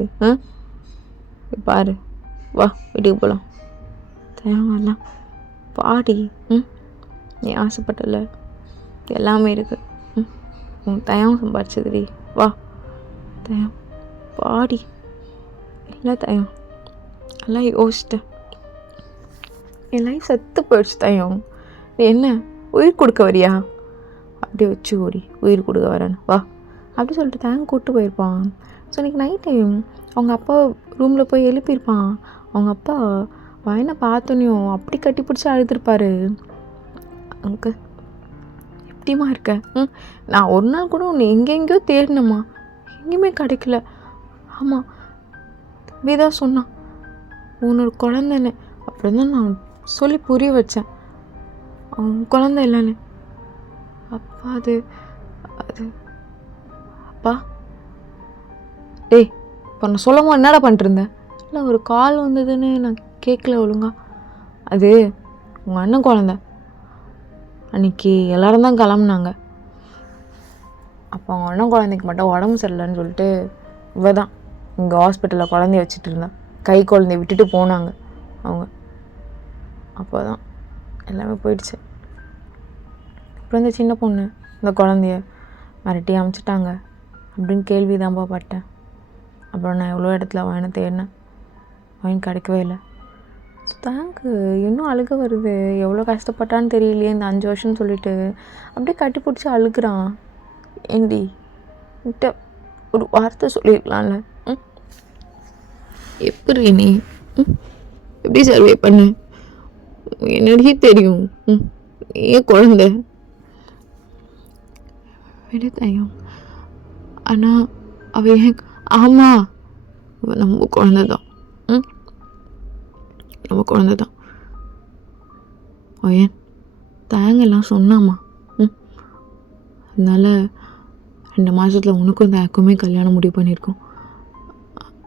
பாரு வா வீட்டுக்கு போகலாம். தயாங்கெல்லாம் பாடி. நீ ஆசைப்பட்டல எல்லாமே இருக்கு. உன் தயம் சம்பாரிச்சதுடி. வா தயம் பாடி. இல்லை தயம் எல்லாம் யோசிச்சிட்டேன். என் லைஃப் செத்து போயிடுச்சு தயம். நீ என்ன உயிர் கொடுக்க வரியா? அப்படியே வச்சு ஓடி உயிர் கொடுக்க வரேன்னு வா அப்படி சொல்லிட்டு தேங்க கூப்பிட்டு போயிருப்பான். ஸோ இன்றைக்கி நைட்டு அவங்க அப்பா ரூமில் போய் எழுப்பியிருப்பான். அவங்க அப்பா வயனை பார்த்தோன்னையும் அப்படி கட்டி பிடிச்சி அழுதுருப்பாரு. அங்கிள் எப்படிம்மா இருக்க? நான் ஒரு நாள் கூட உன்னை எங்கெங்கேயோ தேடினம்மா, எங்கேயுமே கிடைக்கல. ஆமாம், தம்பி தான் சொன்னான் உன்னோட குழந்தைன்னு. அப்புறம் தான் நான் சொல்லி புரிய வச்சேன் அவன் குழந்தை இல்லைன்னு. அப்பா அது அது அப்பா டேய், இப்போ நான் சொல்லவும் என்னடா பண்ணிட்டுருந்தேன்? இல்லை, ஒரு கால் வந்ததுன்னு நான் கேட்கல ஒழுங்கா. அது உங்கள் அண்ணன் குழந்த. அன்றைக்கி எல்லோரும் தான் கிளம்புனாங்க. அப்போ அவங்க அண்ணன் குழந்தைக்கு மட்டும் உடம்பு சரியில்லைன்னு சொல்லிட்டு இவ தான் இங்கே ஹாஸ்பிட்டலில் குழந்தைய வச்சுட்டு இருந்தான். கை குழந்தைய விட்டுட்டு போனாங்க அவங்க. அப்போ தான் எல்லாமே போயிடுச்சு. அப்புறம் இந்த சின்ன பொண்ணு இந்த குழந்தைய மிரட்டி அமுச்சிட்டாங்க அப்படின்னு கேள்வி தான்ப்பா பட்டேன். அப்புறம் நான் எவ்வளோ இடத்துல வாங்கின தேடினேன், வாங்கி கிடைக்கவே இல்லை. தேங்க்கு இன்னும் அழுக வருது. எவ்வளோ கஷ்டப்பட்டான்னு தெரியலையே இந்த 5 வருஷம்னு சொல்லிட்டு அப்படியே கட்டி பிடிச்சி அழுகிறான். ஏண்டி கிட்ட ஒரு வார்த்தை சொல்லியிருக்கலாம்ல? எப்படி நீ எப்படி சர்வே பண்ணு? என்னடியே தெரியும், ஏன் குழந்தை விடுதையும். ஆனால் அவ ஏன்? ஆமாம், நம்ம குழந்தை தான், நம்ம குழந்தை தான். ஏன் தேங்கெல்லாம் சொன்னாம்மா. அதனால் 2 மாதத்தில் உனக்கும் தேக்குமே கல்யாணம் முடிவு பண்ணியிருக்கோம்.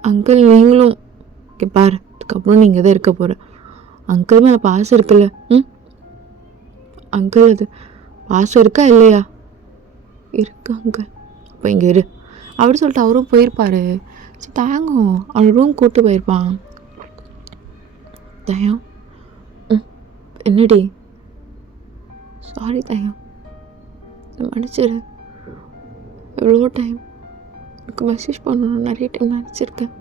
அங்கிள் நீங்களும் இங்கே பாரு, அதுக்கப்புறம் நீங்கள் தான் இருக்க போகிற. அங்கிள் மேலே பாசம் இருக்குல்ல? அங்கிள் அது பாசம் இருக்கா இல்லையா? இருக்கு அங்கிள். அப்போ இங்கே இரு அப்படி சொல்லிட்டு அவரும் போயிருப்பார். சரி தயங்கும், அவன் ரூம் கூப்பிட்டு போயிருப்பான். தயம் என்னடி? சாரி தயம், மன்னிச்சிரு. எவ்வளோ டைம் எனக்கு மெசேஜ் பண்ணணும், நிறைய டைம் நினச்சிருக்கேன்.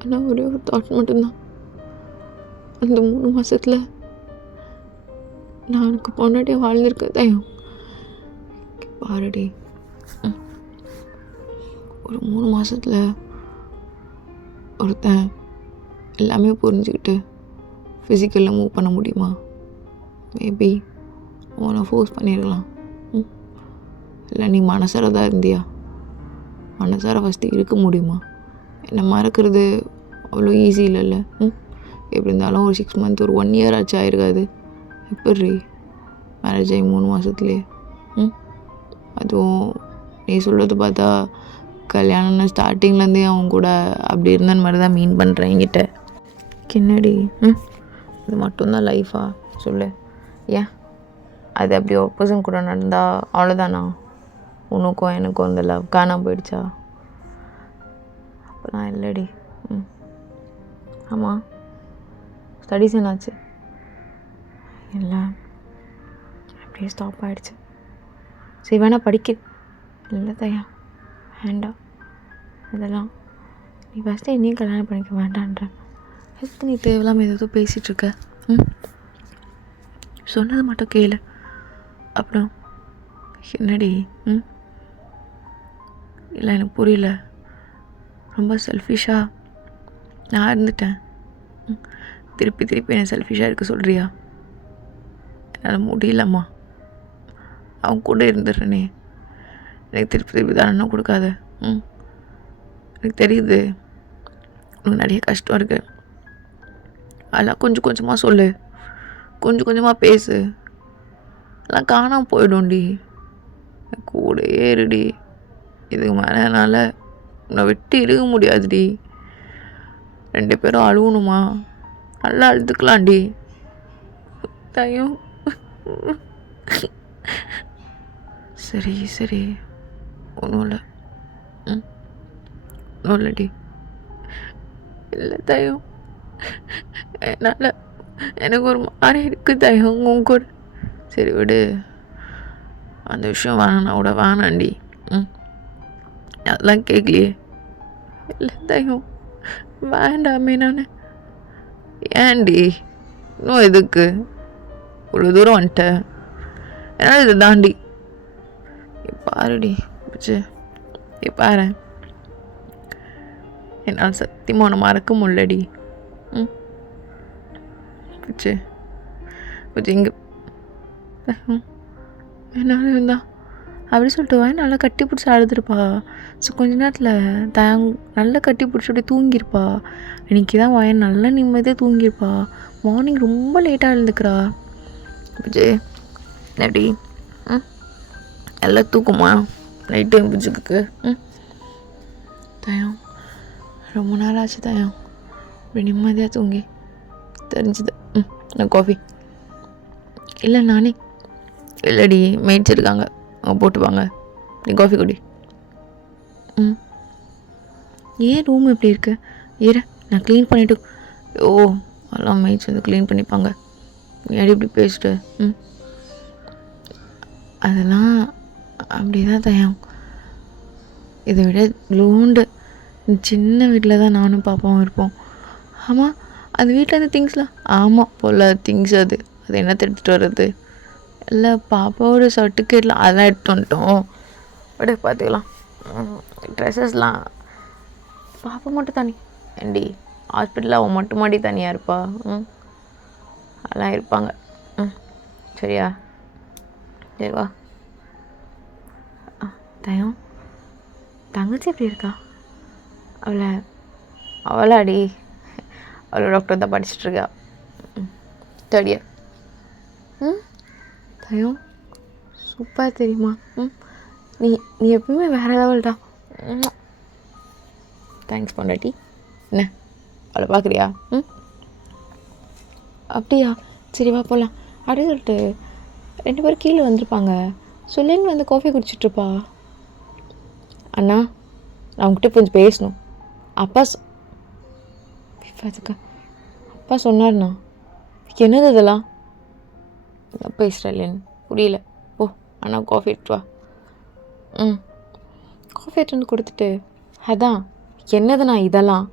ஆனால் ஒரே ஒரு தாட் மட்டும்தான். அந்த 3 மாதத்தில் நான் எனக்கு பொண்டாட்டியாக வாழ்ந்திருக்கேன் தயம். பாருடி, ஒரு 3 மாதத்தில் ஒருத்தன் எல்லாமே புரிஞ்சுக்கிட்டு ஃபிசிக்கலில் மூவ் பண்ண முடியுமா? மேபி அவனை ஃபோர்ஸ் பண்ணிடலாம். இல்லை நீ மனசார தான் இருந்தியா? மனசார ஃபஸ்ட்டு இருக்க முடியுமா? என்னை மறக்கிறது அவ்வளோ ஈஸி இல்லைல்ல. எப்படி இருந்தாலும் ஒரு 6 மந்த், ஒரு 1 இயர் ஆச்சு ஆயிருக்காது. எப்படி மேரேஜ் ஆகி 3 மாதத்துலேயே? அதுவும் நீ சொல்கிறது பார்த்தா கல்யாணம்னா ஸ்டார்டிங்லேருந்தே அவங்க கூட அப்படி இருந்தன்னு மாதிரி தான் மீன் பண்ணுறேன் என்கிட்ட. கின்னடி இது மட்டும்தான் லைஃபா சொல்லு? ஏன் அது அப்படி ஒரு பர்சன் கூட நடந்தால் அவ்வளோதானா? உனக்கும் எனக்கும் அந்த லவ் காணாமல் போயிடுச்சா? அப்போலாம் இல்லைடி. ஆமாம், ஸ்டடீஸ் என்னாச்சு? எல்லாம் அப்படியே ஸ்டாப் ஆகிடுச்சு. சரி வேணா படிக்க? இல்லை தயா, வேண்டாம் இதெல்லாம். நீ ஃபஸ்ட்டு என்னையும் கல்யாணம் பண்ணிக்க வேண்டான்ற. எதுக்கு நீ தேவையில்லாமல் ஏதோ பேசிகிட்ருக்க? சொன்னது மட்டும் கேளு. அப்புறம் என்னடி? இல்லை எனக்கு புரியல. ரொம்ப செல்ஃபிஷாக நான் இருந்துட்டேன். திருப்பி திருப்பி என்னை செல்ஃபிஷாக இருக்க சொல்கிறியா? என்னால் முடியலம்மா. அவன் கூட இருந்துடுறேனே. எனக்கு திருப்பி திருப்பி தானே கொடுக்காத. எனக்கு தெரியுது உனக்கு நிறைய கஷ்டம் இருக்குது. அதெல்லாம் கொஞ்சம் கொஞ்சமாக சொல்லு, கொஞ்சம் கொஞ்சமாக பேசு. அதெல்லாம் காணாமல் போயிடும்டி. கூடயே இருடி. இதுக்கு மேலே என்னால் உன்னை விட்டு இருக்க முடியாதுடி. 2 பேரும் அழுவணுமா? நல்லா அழுதுக்கலாம்டி. தயம் சரி சரி, ஒன்றும் இல்லை. ஒன்றும் இல்லைடி. இல்லை தயம், என்னால் எனக்கு ஒரு மாதிரி இருக்குது தயம் உன் கூட. சரி விடு, அந்த விஷயம் வேணாம் கூட வேணாண்டி. அதெல்லாம் கேட்கலையே. இல்லை தயம் வேண்டாமே. நான் ஏன்டி இன்னும் எதுக்கு இவ்வளோ தூரம் வந்துட்டேன்? என்னால் இதை தாண்டி பாருடி பிச்சு பாரு. என்னால் சத்தியமாக உன்னை மறக்க முடியலடி. ம் புச்சு புச்சு இங்கே என்னால் இருந்தா அப்படி சொல்லிட்டு வாய் நல்லா கட்டி பிடிச்சி அழுதுருப்பா. ஸோ கொஞ்ச நேரத்தில் நல்லா கட்டி பிடிச்சிட்டு தூங்கியிருப்பா. இன்றைக்கி தான் வாயன் நல்லா நிம்மதியாக தூங்கியிருப்பா. மார்னிங் ரொம்ப லேட்டாக எழுந்துக்கிறா. விஜய் எப்படி எல்லாம் தூக்குமா நைட்டு புஜுக்கு? தயம் ரொம்ப நாள் ஆச்சு தயம் அப்படி நிம்மதியாக தூங்கி தெரிஞ்சுது. நான் காஃபி இல்லை நானே இல்லடி மேய்ச்சிருக்காங்க, அவங்க போட்டுவாங்க, நீ காஃபி குடி. ஏன் ரூம் எப்படி இருக்கு? ஏற நான் க்ளீன் பண்ணிவிட்டு. ஓ அதெல்லாம் மேய்ச்சி வந்து க்ளீன் பண்ணிப்பாங்க, நீ அடி இப்படி பேசிட்டு. அதெல்லாம் அப்படி தான் தயம். இதை விட லோண்டு சின்ன வீட்டில் தான் நானும் பாப்பாவும் இருப்போம். ஆமாம் அந்த வீட்டில் இருந்து திங்ஸ்லாம் ஆமாம் போல் திங்ஸ் அது என்ன எடுத்துகிட்டு வர்றது இல்லை பாப்பாவோட சர்டிஃபிகேட்லாம் அதெல்லாம் எடுத்து வந்துட்டோம். பட் பார்த்துக்கலாம். ட்ரெஸ்ஸஸ்லாம் பாப்பா மட்டும் தனி ஏண்டி ஹாஸ்பிட்டலில் அவன் மட்டும் மாடி தனியாக இருப்பா. அதெல்லாம் இருப்பாங்க. சரியா சரிவா. தயம் தங்கச்சி எப்படி இருக்கா? அவளாடி அவளை டாக்டர் தான் படிச்சுட்ருக்கா, தேர்ட் இயர். தயம் சூப்பர் தெரியுமா? நீ நீ எப்பவுமே வேறு லெவல்டா. தேங்க்ஸ் பொண்டாட்டி. என்ன அவளை பார்க்குறியா? அப்படியா சரி வா போகலாம். அப்படியே சொல்லிட்டு 2 பேரும் கீழே வந்திருப்பாங்க. சொல்லின்னு வந்து காஃபி குடிச்சிட்ருப்பா. அண்ணா நான் உங்ககிட்ட கொஞ்சம் பேசணும். அப்பா அப்பா சொன்னார்ண்ணா. என்னது இதெல்லாம் பேசுகிறேன் புரியல. ஓ அண்ணா காஃபி எடுத்து வா. காஃபி எடுத்து வந்து கொடுத்துட்டு அதான் என்னதுண்ணா இதெல்லாம்?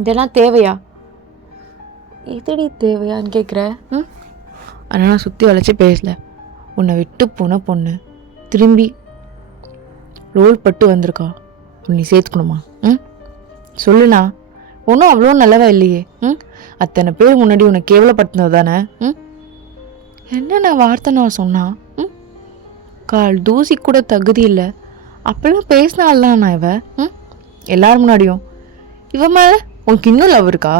இதெல்லாம் தேவையா? எதடி தேவையான்னு கேட்குற? ஆனால் நான் சுற்றி வளைச்சி பேசல. உன்னை விட்டு போன பொண்ணு திரும்பி ரோல் பட்டு வந்திருக்கா, நீ சேர்த்துக்கணுமா? சொல்லுண்ணா. ஒன்றும் அவ்வளோ நல்லவா இல்லையே. அத்தனை பேர் முன்னாடி உன்னை கேவலப்படுத்தினது தானே. என்னென்ன வார்த்தை நான் சொன்னா? கால் தூசி கூட தகுதி இல்லை அப்பெல்லாம் பேசினாலாம் நான் இவ எல்லாரும் முன்னாடியும். இவ மேலே உனக்கு இன்னும் லவ் இருக்கா?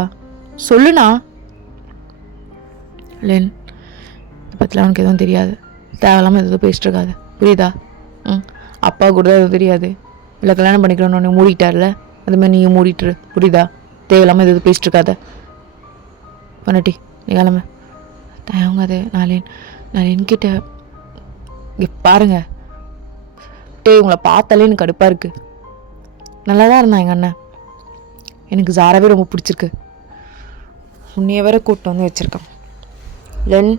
சொல்லுண்ணா. லேன் இதை பற்றிலாம் உனக்கு எதுவும் தெரியாது. தேவையில்லாமல் எதுவும் பேசிட்டு இருக்காது, புரியுதா? அப்பா கூட தான் எதுவும் தெரியாது. இல்லை கல்யாணம் பண்ணிக்கிறோன்னு ஒன்று மூடிட்டார்ல, அதுமாதிரி நீயும் மூடிட்டுரு, புரியுதா? தேவையில்லாமல் எதுவும் பேசிட்டு இருக்காத பண்ணட்டி. நீ கிளம்ப. அவங்க அது நான் என்கிட்ட இங்கே பாருங்க உங்களை பார்த்தாலே எனக்கு கடுப்பாக இருக்குது. நல்லா தான் இருந்தான் எங்கள் அண்ணன். எனக்கு ஜாராவே ரொம்ப பிடிச்சிருக்கு. உன்னைய வேற கூப்பிட்டு வந்து வச்சுருக்கான். லென்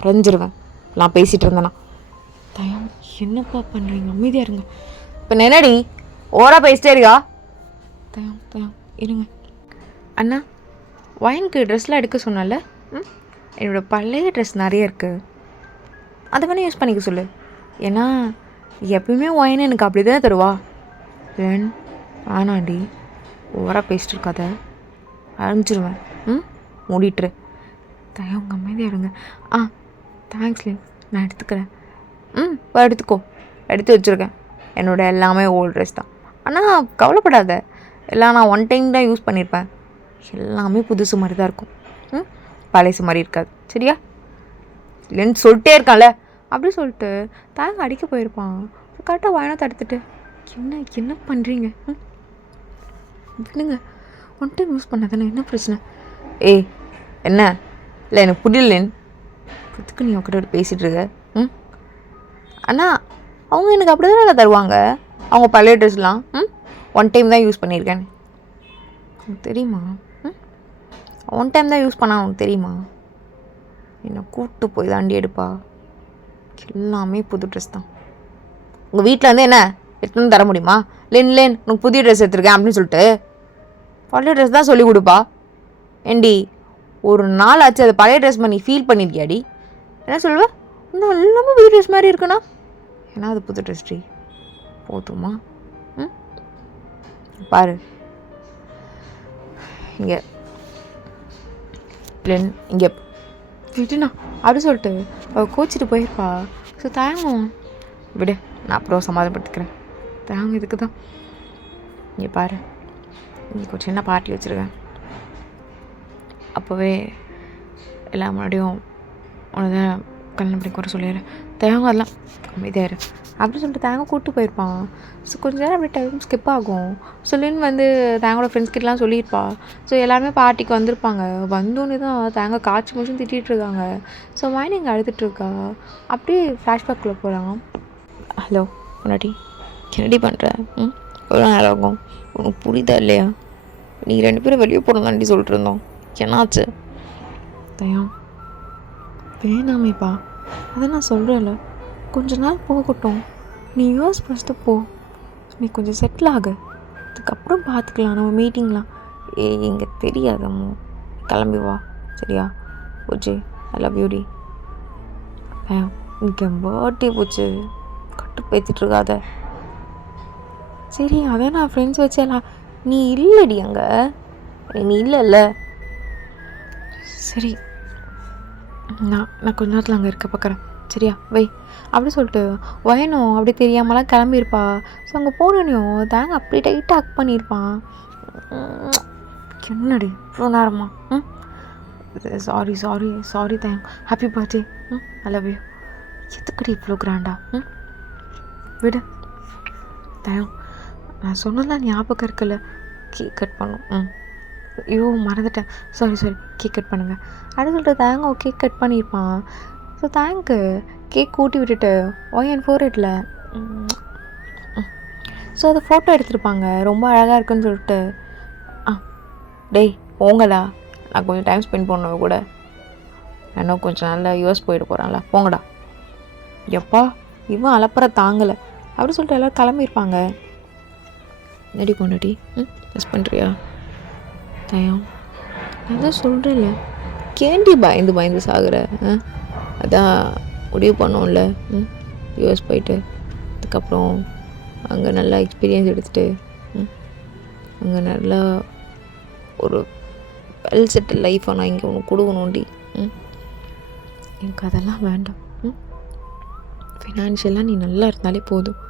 அரைஞ்சிருவேன் நான் பேசிகிட்டு இருந்தேன்னா. தயம் என்னப்பா பண்ணுறீங்க? அமைதியாக இருங்க. இப்போ என்னடி ஓரா பேசிட்டே இருக்கா? தயம் இருங்க. அண்ணா ஒயனுக்கு ட்ரெஸ்லாம் எடுக்க சொன்னால, என்னோடய பழைய ட்ரெஸ் நிறைய இருக்குது, அதை வேணால் யூஸ் பண்ணிக்க சொல்லு. ஏன்னா எப்பயுமே ஒயன் எனக்கு அப்படி தானே தருவா. லென் ஆனாண்டி ஓவராக பேசிட்டு இருக்காத, அரைஞ்சிருவேன். மூடிட்டுரு. தயம் உங்கள் அமைதியாக இருங்க. தேங்க்ஸ் லின், நான் எடுத்துக்கிறேன். இப்போ எடுத்துக்கோ, எடுத்து வச்சுருக்கேன். என்னோடய எல்லாமே ஓல்ட் ட்ரெஸ் தான். ஆனால் கவலைப்படாத, எல்லாம் நான் 1 டைம் தான் யூஸ் பண்ணியிருப்பேன். எல்லாமே புதுசு மாதிரி தான் இருக்கும், பழைசு மாதிரி இருக்காது. சரியா? இல்லைன்னு சொல்லிட்டே இருக்கான்ல அப்படி சொல்லிட்டு தாங்க அடிக்க போயிருப்பான். கரெக்டாக வாயினா தடுத்துட்டு என்ன பண்ணுறீங்க? விடுங்க, 1 டைம் யூஸ் பண்ணாதானே, என்ன பிரச்சனை? ஏய் என்ன இல்லை எனக்கு புரியலேன்னு புதுக்கு நீ அவங்ககிட்ட பேசிகிட்டு இருக்க. அண்ணா அவங்க எனக்கு அப்படி தானே தருவாங்க, அவங்க பழைய ட்ரெஸ்லாம் 1 டைம் தான் யூஸ் பண்ணியிருக்கேன். உனக்கு தெரியுமா? 1 டைம் தான் யூஸ் பண்ணா உனக்கு தெரியுமா? என்னை கூப்பிட்டு போய் தாண்டி எடுப்பா. எல்லாமே புது ட்ரெஸ் தான். உங்கள் வீட்டில் வந்து என்ன எடுத்துன்னு தர முடியுமா? லேன் உனக்கு புதிய ட்ரெஸ் எடுத்துருக்கேன் அப்படின்னு சொல்லிட்டு பழைய ட்ரெஸ் தான் சொல்லி கொடுப்பா. ஏண்டி ஒரு நாள் ஆச்சு அது பழைய ட்ரெஸ் பண்ணி ஃபீல் பண்ணியிருக்கியாடி? என்ன சொல்லுவேன்? இன்னும் எல்லாமே புது ட்ரெஸ் மாதிரி இருக்குண்ணா. ஏன்னா அது புது ட்ரெஸ் ட்ரீ போதுமா? பாரு இங்கே இங்கே விடுண்ணா அப்படி சொல்லிட்டு அவள் கோச்சிட்டு போயிருப்பா. ஸோ தயங்கும் விடு, நான் அப்புறம் சமாதானப்படுத்திக்கிறேன். தயங்கும் இதுக்கு தான். இங்கே பாரு, இன்றைக்கி ஒரு சின்ன பார்ட்டி வச்சுருக்கேன். அப்போவே எல்லா முன்னாடியும் உனக்கு தான் கல்யாணம் பண்ணி குறை சொல்லிடுறேன். தேங்காய் அதெல்லாம் அமைதியாரு அப்படின்னு சொல்லிட்டு தேங்காய் கூப்பிட்டு போயிருப்பான். ஸோ கொஞ்சம் நேரம் அப்படியே டைம் ஸ்கிப் ஆகும். சொல்லின்னு வந்து தேங்காயோட ஃப்ரெண்ட்ஸ்கிட்டலாம் சொல்லியிருப்பா. ஸோ எல்லாருமே பார்ட்டிக்கு வந்திருப்பாங்க. வந்தோடனே தான் தேங்காய் காய்ச்சி முடிச்சும் திட்டிகிட்ருக்காங்க. ஸோ மைனி இங்கே அழுதுட்டுருக்கா. அப்படியே ஃப்ளாஷ்பேக்கில் போகலாம். ஹலோ முன்னாடி என்னடி பண்ணுற? எவ்வளோ நேரம் ஆகும்? உனக்கு புரியுதா இல்லையா? நீங்கள் 2 பேரும் வெளியே போகிறதாண்டி சொல்லிட்டு இருந்தோம். என்னாச்சு? தயம் வேணாமேப்பா, அதை நான் சொல்கிறேன்ல, கொஞ்ச நாள் போகட்டும். நீ யூஎஸ் ஃபஸ்ட்டு போ, நீ கொஞ்சம் செட்டில் ஆகு, அதுக்கப்புறம் பார்த்துக்கலாம் நம்ம மீட்டிங்லாம். இங்கே தெரியாதம்மோ, கிளம்பி வா சரியா? போச்சு, ஐ லவ் யூடி. இங்கே பர்த்டே போச்சு, கட்டுப்பேத்திட்ருக்காத. சரி அதான் நான் ஃப்ரெண்ட்ஸ் வச்சேலாம். நீ இல்லடி அங்கே, நீ இல்லைல்ல. சரி நான் கொஞ்ச நேரத்தில் அங்கே இருக்க பார்க்குறேன் சரியா? வை அப்படி சொல்லிட்டு வயனும் அப்படி தெரியாமலாம் கிளம்பியிருப்பா. ஸோ அங்கே போனோனையும் தேங்காய் அப்படி டைட்டாக ஹக் பண்ணியிருப்பான். என்னடி இவ்வளோ நேரமா? Sorry sorry sorry thank, happy birthday, I love you. எதுக்கடி இவ்வளோ கிராண்டா? விடு தயம், நான் சொன்னதான் ஞாபகம் இருக்குல்ல, கேக் கட் பண்ணும். ஐயோ மறந்துட்டேன், சாரி சாரி, கேக் கட் பண்ணுங்கள் அப்படின்னு சொல்லிட்டு தேங்காய் கேக் கட் பண்ணியிருப்பான். ஸோ தேங்க்கு கேக் கூட்டி விட்டுட்டு ஒயன் ஃபோர்ஹெட்டில் ஸோ அதை ஃபோட்டோ எடுத்துருப்பாங்க. ரொம்ப அழகாக இருக்குன்னு சொல்லிட்டு டேய் போங்கடா, நான் கொஞ்சம் டைம் ஸ்பெண்ட் பண்ணுவேன் கூட, இன்னும் கொஞ்சம் நாளில் யூஎஸ் போயிட்டு போகிறான்ல, போங்கடா. எப்பா இவன் அலப்பற தாங்கலை அப்படின்னு சொல்லிட்டு எல்லோரும் கிளம்பியிருப்பாங்க. நடி பொண்ணாடி மிஸ் பண்ணுறியா? தயம் நான் தான் சொல்கிறேன்ல, கேண்டி பயந்து சாகுற? அதான் முடிவு பண்ணோம்ல, யூஎஸ் போயிட்டு அதுக்கப்புறம் அங்கே நல்லா எக்ஸ்பீரியன்ஸ் எடுத்துகிட்டு அங்கே நல்லா ஒரு வெல் செட்டில் லைஃப்பை நான் இங்கே ஒன்று கொடுக்கணும்டி. எனக்கு அதெல்லாம் வேண்டாம். ஃபினான்ஷியலாக நீ நல்லா இருந்தாலே போதும்.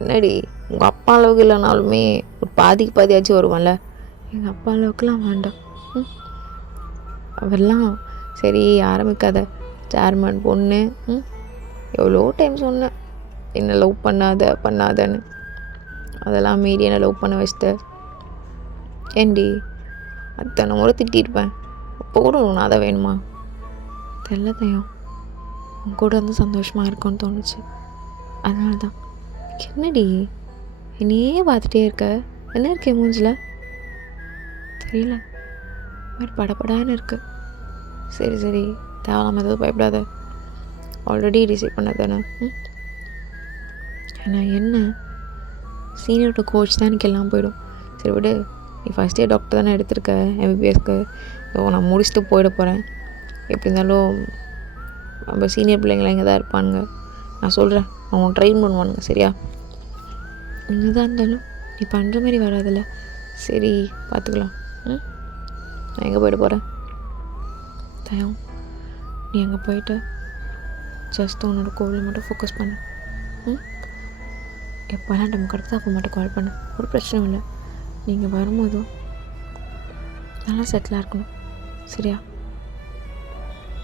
என்னடி உங்கள் அப்பா அளவுக்கு இல்லைனாலுமே ஒரு பாதிக்கு பாதியாச்சும் வருவான்ல. எங்கள் அப்பா அளவுக்குலாம் வேண்டாம். அவரெல்லாம் சரி ஆரம்பிக்காத, சேர்மன் பொண்ணு, எவ்வளோ டைம் சொன்னேன் என்னை லவ் பண்ணாதன்னு, அதெல்லாம் மீறி என்னை லவ் பண்ண வச்சிட்ட. ஏண்டி அத்தனை முறை திட்டிருப்பேன், அப்போ கூட உனக்கு அதை வேணுமா? தெரியலையும் உன் கூட வந்து சந்தோஷமாக இருக்கும்னு தோணுச்சு, அதனால தான். என்னடி என்னையே பார்த்துட்டே இருக்க? என்ன இருக்கே மூஞ்சில்? தெரியல, மாதிரி படப்படான்னு இருக்கு. சரி சரி தேவையில்லாமல் எதாவது பயப்படாத, ஆல்ரெடி டிசைட் பண்ண தானே. ஏன்னா என்ன சீனியர்கிட்ட கோச் தான் எனக்கு எல்லாம் போயிடும். சரி விடு, நீ ஃபஸ்ட் இயர் டாக்டர் தானே எடுத்திருக்க எம்பிபிஎஸ்க்கு. ஸோ நான் முடிச்சுட்டு போயிட போகிறேன். எப்படி இருந்தாலும் நம்ம சீனியர் பிள்ளைங்களாம் இங்கே தான் இருப்பானுங்க. நான் சொல்கிறேன், அவங்க ட்ரெயின் பண்ணுவானுங்க சரியா? என்ன தான் இருந்தாலும் நீ பண்ணுற மாதிரி வராதில்ல. சரி பார்த்துக்கலாம். நான் எங்கே போய்ட்டு போகிறேன்? தயம் நீ அங்கே போயிட்டு ஜஸ்ட் உன்னோட கோவில் மட்டும் ஃபோக்கஸ் பண்ணு. எப்போல்லாம் டைம் கிடைச்சா அப்போ மட்டும் கால் பண்ணு, ஒரு பிரச்சனையும் இல்லை. நீங்கள் வரும்போதும் நல்லா செட்டிலாக இருக்கணும் சரியா?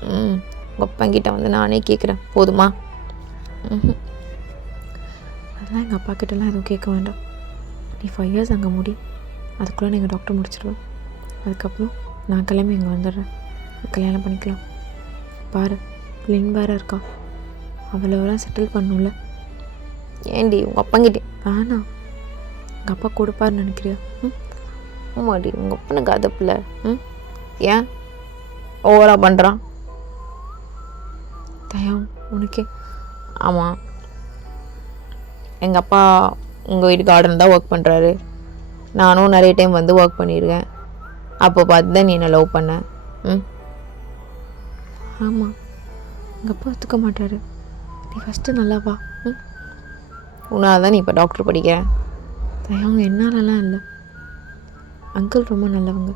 உங்கள் அப்பங்கிட்ட வந்து நானே கேட்குறேன் போதுமா? அதெல்லாம் எங்கள் அப்பா கிட்டலாம் எதுவும் கேட்க வேண்டாம். நீ 5 இயர்ஸ் அங்கே முடி, அதுக்குள்ளே நீங்கள் டாக்டர் முடிச்சிடுவேன். அதுக்கப்புறம் நான் கிளம்பி இங்கே வந்துடுறேன், கல்யாணம் பண்ணிக்கலாம். பாரு லின் வேறு இருக்கா, அவ்வளோலாம் செட்டில் பண்ணணும்ல. ஏண்டி உங்கள் அப்பங்கிட்டே வேணாம், எங்கள் அப்பா கொடுப்பாருன்னு நினைக்கிறியா? ஆமாடி உங்கள் அப்பனுக்கு அதப்பில்ல. ஏன் ஓவராக பண்ணுறான்? தயம் உனக்கே. ஆமாம் எங்கள் அப்பா உங்கள் வீட்டு கார்டன் தான் ஒர்க் பண்ணுறாரு, நானும் நிறைய டைம் வந்து ஒர்க் பண்ணியிருக்கேன். அப்போ பார்த்து தான் நீ என்ன லவ் பண்ண. ஆமாம் எங்கள் அப்பா ஒத்துக்க மாட்டார். நீ ஃபஸ்ட்டு நல்லா வா, உன்னால் தான் நீ இப்போ டாக்டர் படிக்கிறேன். அவங்க என்னாலலாம் இல்லை, அங்கிள் ரொம்ப நல்லவங்க,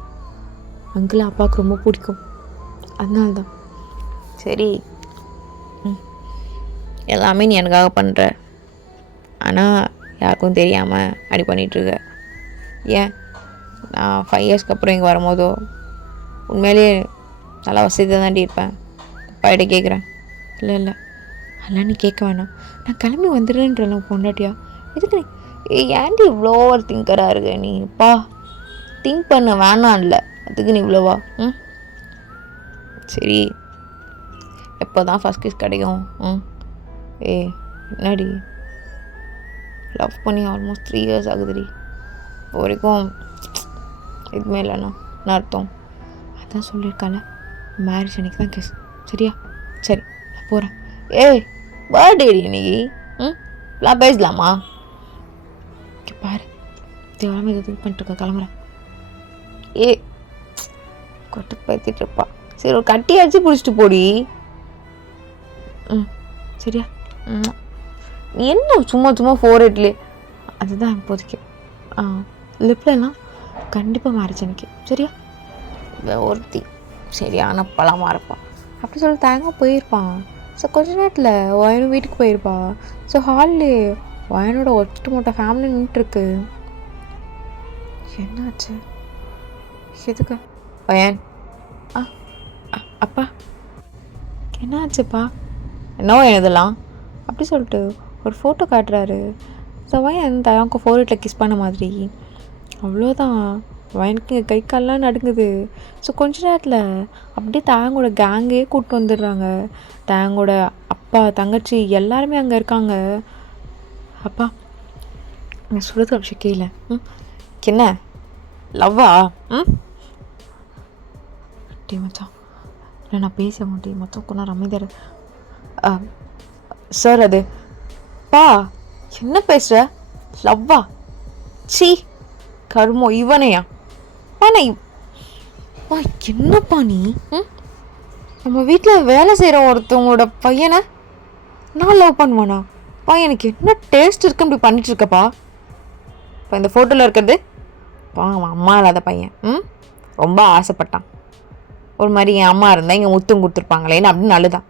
அங்கிள் அப்பாவுக்கு ரொம்ப பிடிக்கும், அதனால தான். சரி, எல்லாமே நீ எனக்காக பண்ணுற, ஆனால் யாருக்கும் தெரியாமல் அப்படி பண்ணிகிட்ருக்க. ஏன் நான் 5 இயர்ஸ்க்கு அப்புறம் இங்கே வரும்போதோ உண்மையிலே நல்லா வசதியாக தாண்டி இருப்பேன். அப்பாகிட்ட கேட்குறேன். இல்லை இல்லை, அதெல்லாம் நீ கேட்க வேணாம், நான் கிளம்பி வந்துடுறேன்றலாம் பொண்டாட்டியா. எதுக்கு நீ ஏன்டி இவ்வளோ ஒரு திங்கராக இருக்க நீப்பா? திங்க் பண்ண வேணாம் இல்லை, அதுக்கு நீ இவ்வளோவா? சரி, எப்போ தான் ஃபஸ்ட் கிஸ் கிடைக்கும்? என்னடி லவ் பண்ணி ஆல்மோஸ்ட் 3 இயர்ஸ் ஆகுதுடி, இப்போ வரைக்கும் இதுவுமே இல்லைண்ணா நான் அர்த்தம். அதான் சொல்லியிருக்கால, மேரேஜ் அன்றைக்கி தான் கிஸ், சரியா? சரி நான் போகிறேன். பர்த்டேடி இன்னைக்கு, இப்பெல்லாம் பேசலாமா? பாரு தேவாமல் இதை திங்க் பண்ணிட்டுருக்க, கிளம்புறேன். கொட்டு பேத்திட்டு இருப்பா. சரி ஒரு கட்டி அடிச்சு பிடிச்சிட்டு போடி. சரியா? என்ன சும்மா சும்மா 4 அதுதான் இப்போதைக்கு. லிப்லலாம் கண்டிப்பாக மேரேஜ் எனக்கு, சரியா? ஒருத்தி சரியான பழமாக இருப்பான் அப்படி சொல்லி தேங்க போயிருப்பான். ஸோ கொஞ்ச நேரத்தில் ஒயனும் வீட்டுக்கு போயிருப்பா. ஸோ ஹாலில் ஒயனோட ஒட்டு மொட்டை ஃபேமிலி நின்றுருக்கு. என்னாச்சு? எதுக்கு ஒயன்? அப்பா என்னாச்சுப்பா? என்ன இதெல்லாம் அப்படி சொல்லிட்டு ஒரு ஃபோட்டோ காட்டுறாரு. ஸோ வயன் தயாவுக்கு 4 கிஸ் பண்ண மாதிரி. அவ்வளோதான், வயனுக்கு கை கால்லாம் நடுங்குது. ஸோ கொஞ்ச நேரத்தில் அப்படியே தயாங்கோட கேங்கே கூப்பிட்டு வந்துடுறாங்க. தயாங்கோட அப்பா தங்கச்சி எல்லாருமே அங்கே இருக்காங்க. அப்பா நான் சொல்கிறது அபிஷேக் கேள. என்ன லவ்வா? டே மச்சான், இல்லை நான் பேச மாட்டேன் மொத்தம் கொஞ்சம் அமைதியார். சார் அது பா என்ன பேசுகிற? லவ்வா? சீ கருமோ, இவனையா? பா என்னப்பா நீ? நம்ம வீட்டில் வேலை செய்கிற ஒருத்தவங்களோட பையனை நான் லவ் பண்ணுவானா? பா எனக்கு என்ன டேஸ்ட் இருக்கு இப்படி பண்ணிட்டுருக்கப்பா. இப்போ இந்த ஃபோட்டோவில் இருக்கிறது பா அவன் அம்மா இல்லாத பையன். ரொம்ப ஆசைப்பட்டான். ஒரு மாதிரி என் அம்மா இருந்தால் இங்கே முத்தம் கொடுத்துருப்பாங்களேன்னு அப்படின்னு அழுதான்.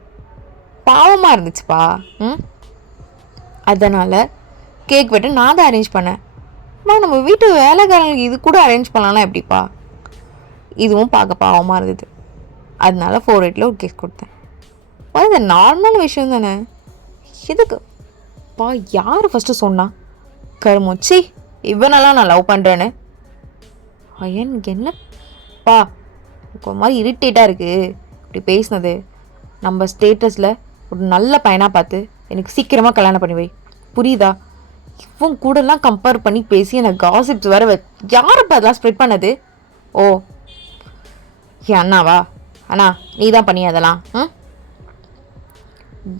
பாவமாக இருந்துச்சுப்பா. அதனால் கேக் வெட்டு நான் தான் அரேஞ்ச் பண்ணேன். நம்ம வீட்டு வேலைக்காரங்களுக்கு இது கூட அரேஞ்ச் பண்ணலாம்னா எப்படிப்பா? இதுவும் பார்க்க பாவமாக இருந்தது. அதனால 4 ஒரு கேக் கொடுத்தேன். இது நார்மல் விஷயம் தானே. எதுக்கு பா யார் ஃபஸ்ட்டு சொன்னா? கருமூச்சி இவனெல்லாம் நான் லவ் பண்ணுறேன்னு. எனக்கு என்னப்பா ஒரு மாதிரி இரிட்டேட்டாக இருக்குது இப்படி பேசினது. நம்ம ஸ்டேட்டஸில் ஒரு நல்ல பையனாக பார்த்து எனக்கு சீக்கிரமாக கல்யாணம் பண்ணி வை, புரியுதா? இவன் கூடலாம் கம்பேர் பண்ணி பேசி எனக்கு காசிப்ஸ் வேறு யாருப்பா அதெல்லாம் ஸ்ப்ரெட் பண்ணது? ஓ என் அண்ணாவா? அண்ணா நீ தான் பண்ணியா அதெல்லாம்?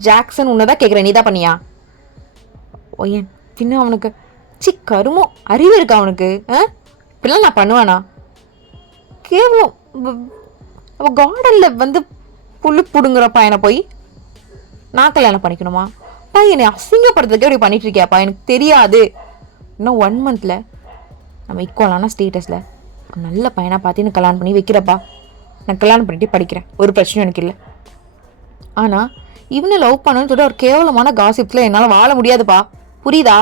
ஜாக்சன் உன்னை தான் கேட்குறேன், நீ தான் பண்ணியா? ஓ ஏன் பின்ன அவனுக்கு கருமோ அறிவு இருக்கா அவனுக்கு? இப்படிலாம் நான் பண்ணுவானா? கேவலம் அவள் கார்டனில் வந்து புல்லு பிடுங்குற பையனை போய் நான் கல்யாணம் பண்ணிக்கணுமா? என்னை அசிங்கப்படுறதுக்கே அப்படி பண்ணிட்டு இருக்கியாப்பா? எனக்கு தெரியாது. இன்னும் 1 மந்தில் நம்ம ஈக்குவலான ஸ்டேட்டஸில் ஒரு நல்ல பையனாக பார்த்து எனக்கு கல்யாணம் பண்ணி வைக்கிறப்பா. நான் கல்யாணம் பண்ணிட்டு படிக்கிறேன், ஒரு பிரச்சனையும் எனக்கு இல்லை. ஆனால் இவனை லவ் பண்ணணும்னு சொல்லிட்டு ஒரு கேவலமான காசிப்ஸில் என்னால் வாழ முடியாதுப்பா, புரியுதா?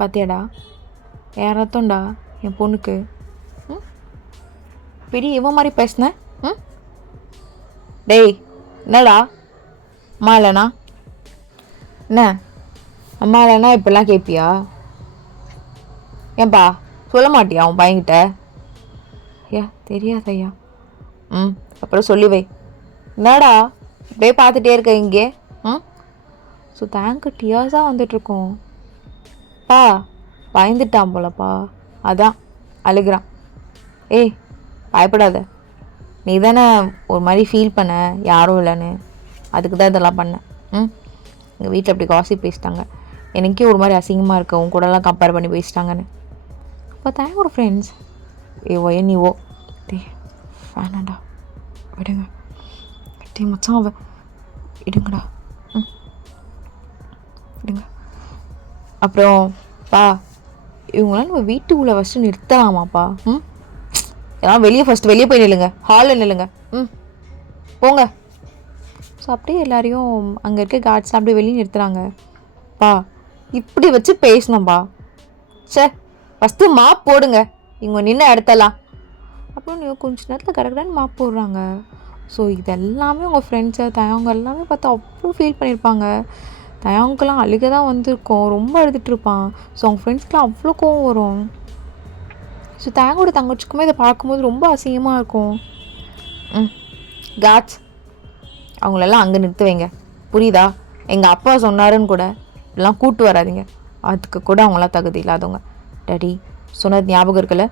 பார்த்தியாடா யாரத்தோண்டா என் பொண்ணுக்கு பெரிய இவன் மாதிரி பேசினேன். டேய் என்னடா அம்மா இல்லைண்ணா என்ன? அம்மா இல்லைண்ணா இப்பெல்லாம் கேட்பியா? ஏன்பா சொல்ல மாட்டியா உன் பையன்கிட்ட? ஐயா தெரியாதையா. அப்புறம் சொல்லி வை. என்னடா அப்படியே பார்த்துட்டே இருக்க இங்கே? ஸோ தேங்க்யூ டியர்ஸாக வந்துட்ருக்கோம். பா பயந்துட்டான் போலப்பா, அதான் அழுகிறான். பயப்படாத, நீ தானே ஒரு மாதிரி ஃபீல் பண்ண யாரும் இல்லைன்னு, அதுக்கு தான் இதெல்லாம் பண்ணேன். எங்கள் வீட்டில் அப்படி காசிப் பேசிட்டாங்க, எனக்கே ஒரு மாதிரி அசிங்கமாக இருக்கு உன் கூடலாம் கம்பேர் பண்ணி பேசிட்டாங்கன்னு. அப்போ தேங்க ஒரு ஃப்ரெண்ட்ஸ் நீவோ வேணாண்டா விடுங்க. மச்சான் அவ விடுங்கடா விடுங்க. அப்புறம் பா இவங்களாம் நம்ம வீட்டுக்குள்ளே ஃபஸ்ட்டு நிறுத்தலாமாப்பா? ஏதாவது வெளியே போய் நில்லுங்க, ஹாலில் நில்லுங்க. போங்க. ஸோ அப்படியே எல்லாரையும் அங்கே இருக்க கார்ட்ஸ்லாம் அப்படியே வெளியே நிறுத்துகிறாங்க. பா இப்படி வச்சு பேசணும்பா. சே ஃபஸ்ட்டு மாப் போடுங்க இவங்க நின்ன இடத்தெல்லாம். அப்புறம் நீங்கள் கொஞ்ச நேரத்தில் கடற்கடான்னு மாப் போடுறாங்க. ஸோ இதெல்லாமே உங்கள் ஃப்ரெண்ட்ஸை தயவங்க எல்லாமே பார்த்து அவ்வளோ ஃபீல் பண்ணியிருப்பாங்க. தயவங்கெல்லாம் அழுக தான் வந்திருக்கோம், ரொம்ப அழுதுட்டுருப்பான். ஸோ அவங்க ஃப்ரெண்ட்ஸ்க்கெலாம் அவ்வளோ கோவம் வரும். ஸோ தயங்கோட தங்கச்சிக்குமே இதை பார்க்கும்போது ரொம்ப அசிங்கமாக இருக்கும். காட்ஸ் அவங்களெல்லாம் அங்கே நிறுத்த வைங்க, புரியுதா? எங்கள் அப்பா சொன்னாருன்னு கூட எல்லாம் கூட்டு வராதிங்க, அதுக்கு கூட அவங்களாம் தகுதி இல்லாதவங்க. டாடி சொன்னது ஞாபகம் இருக்குல்ல?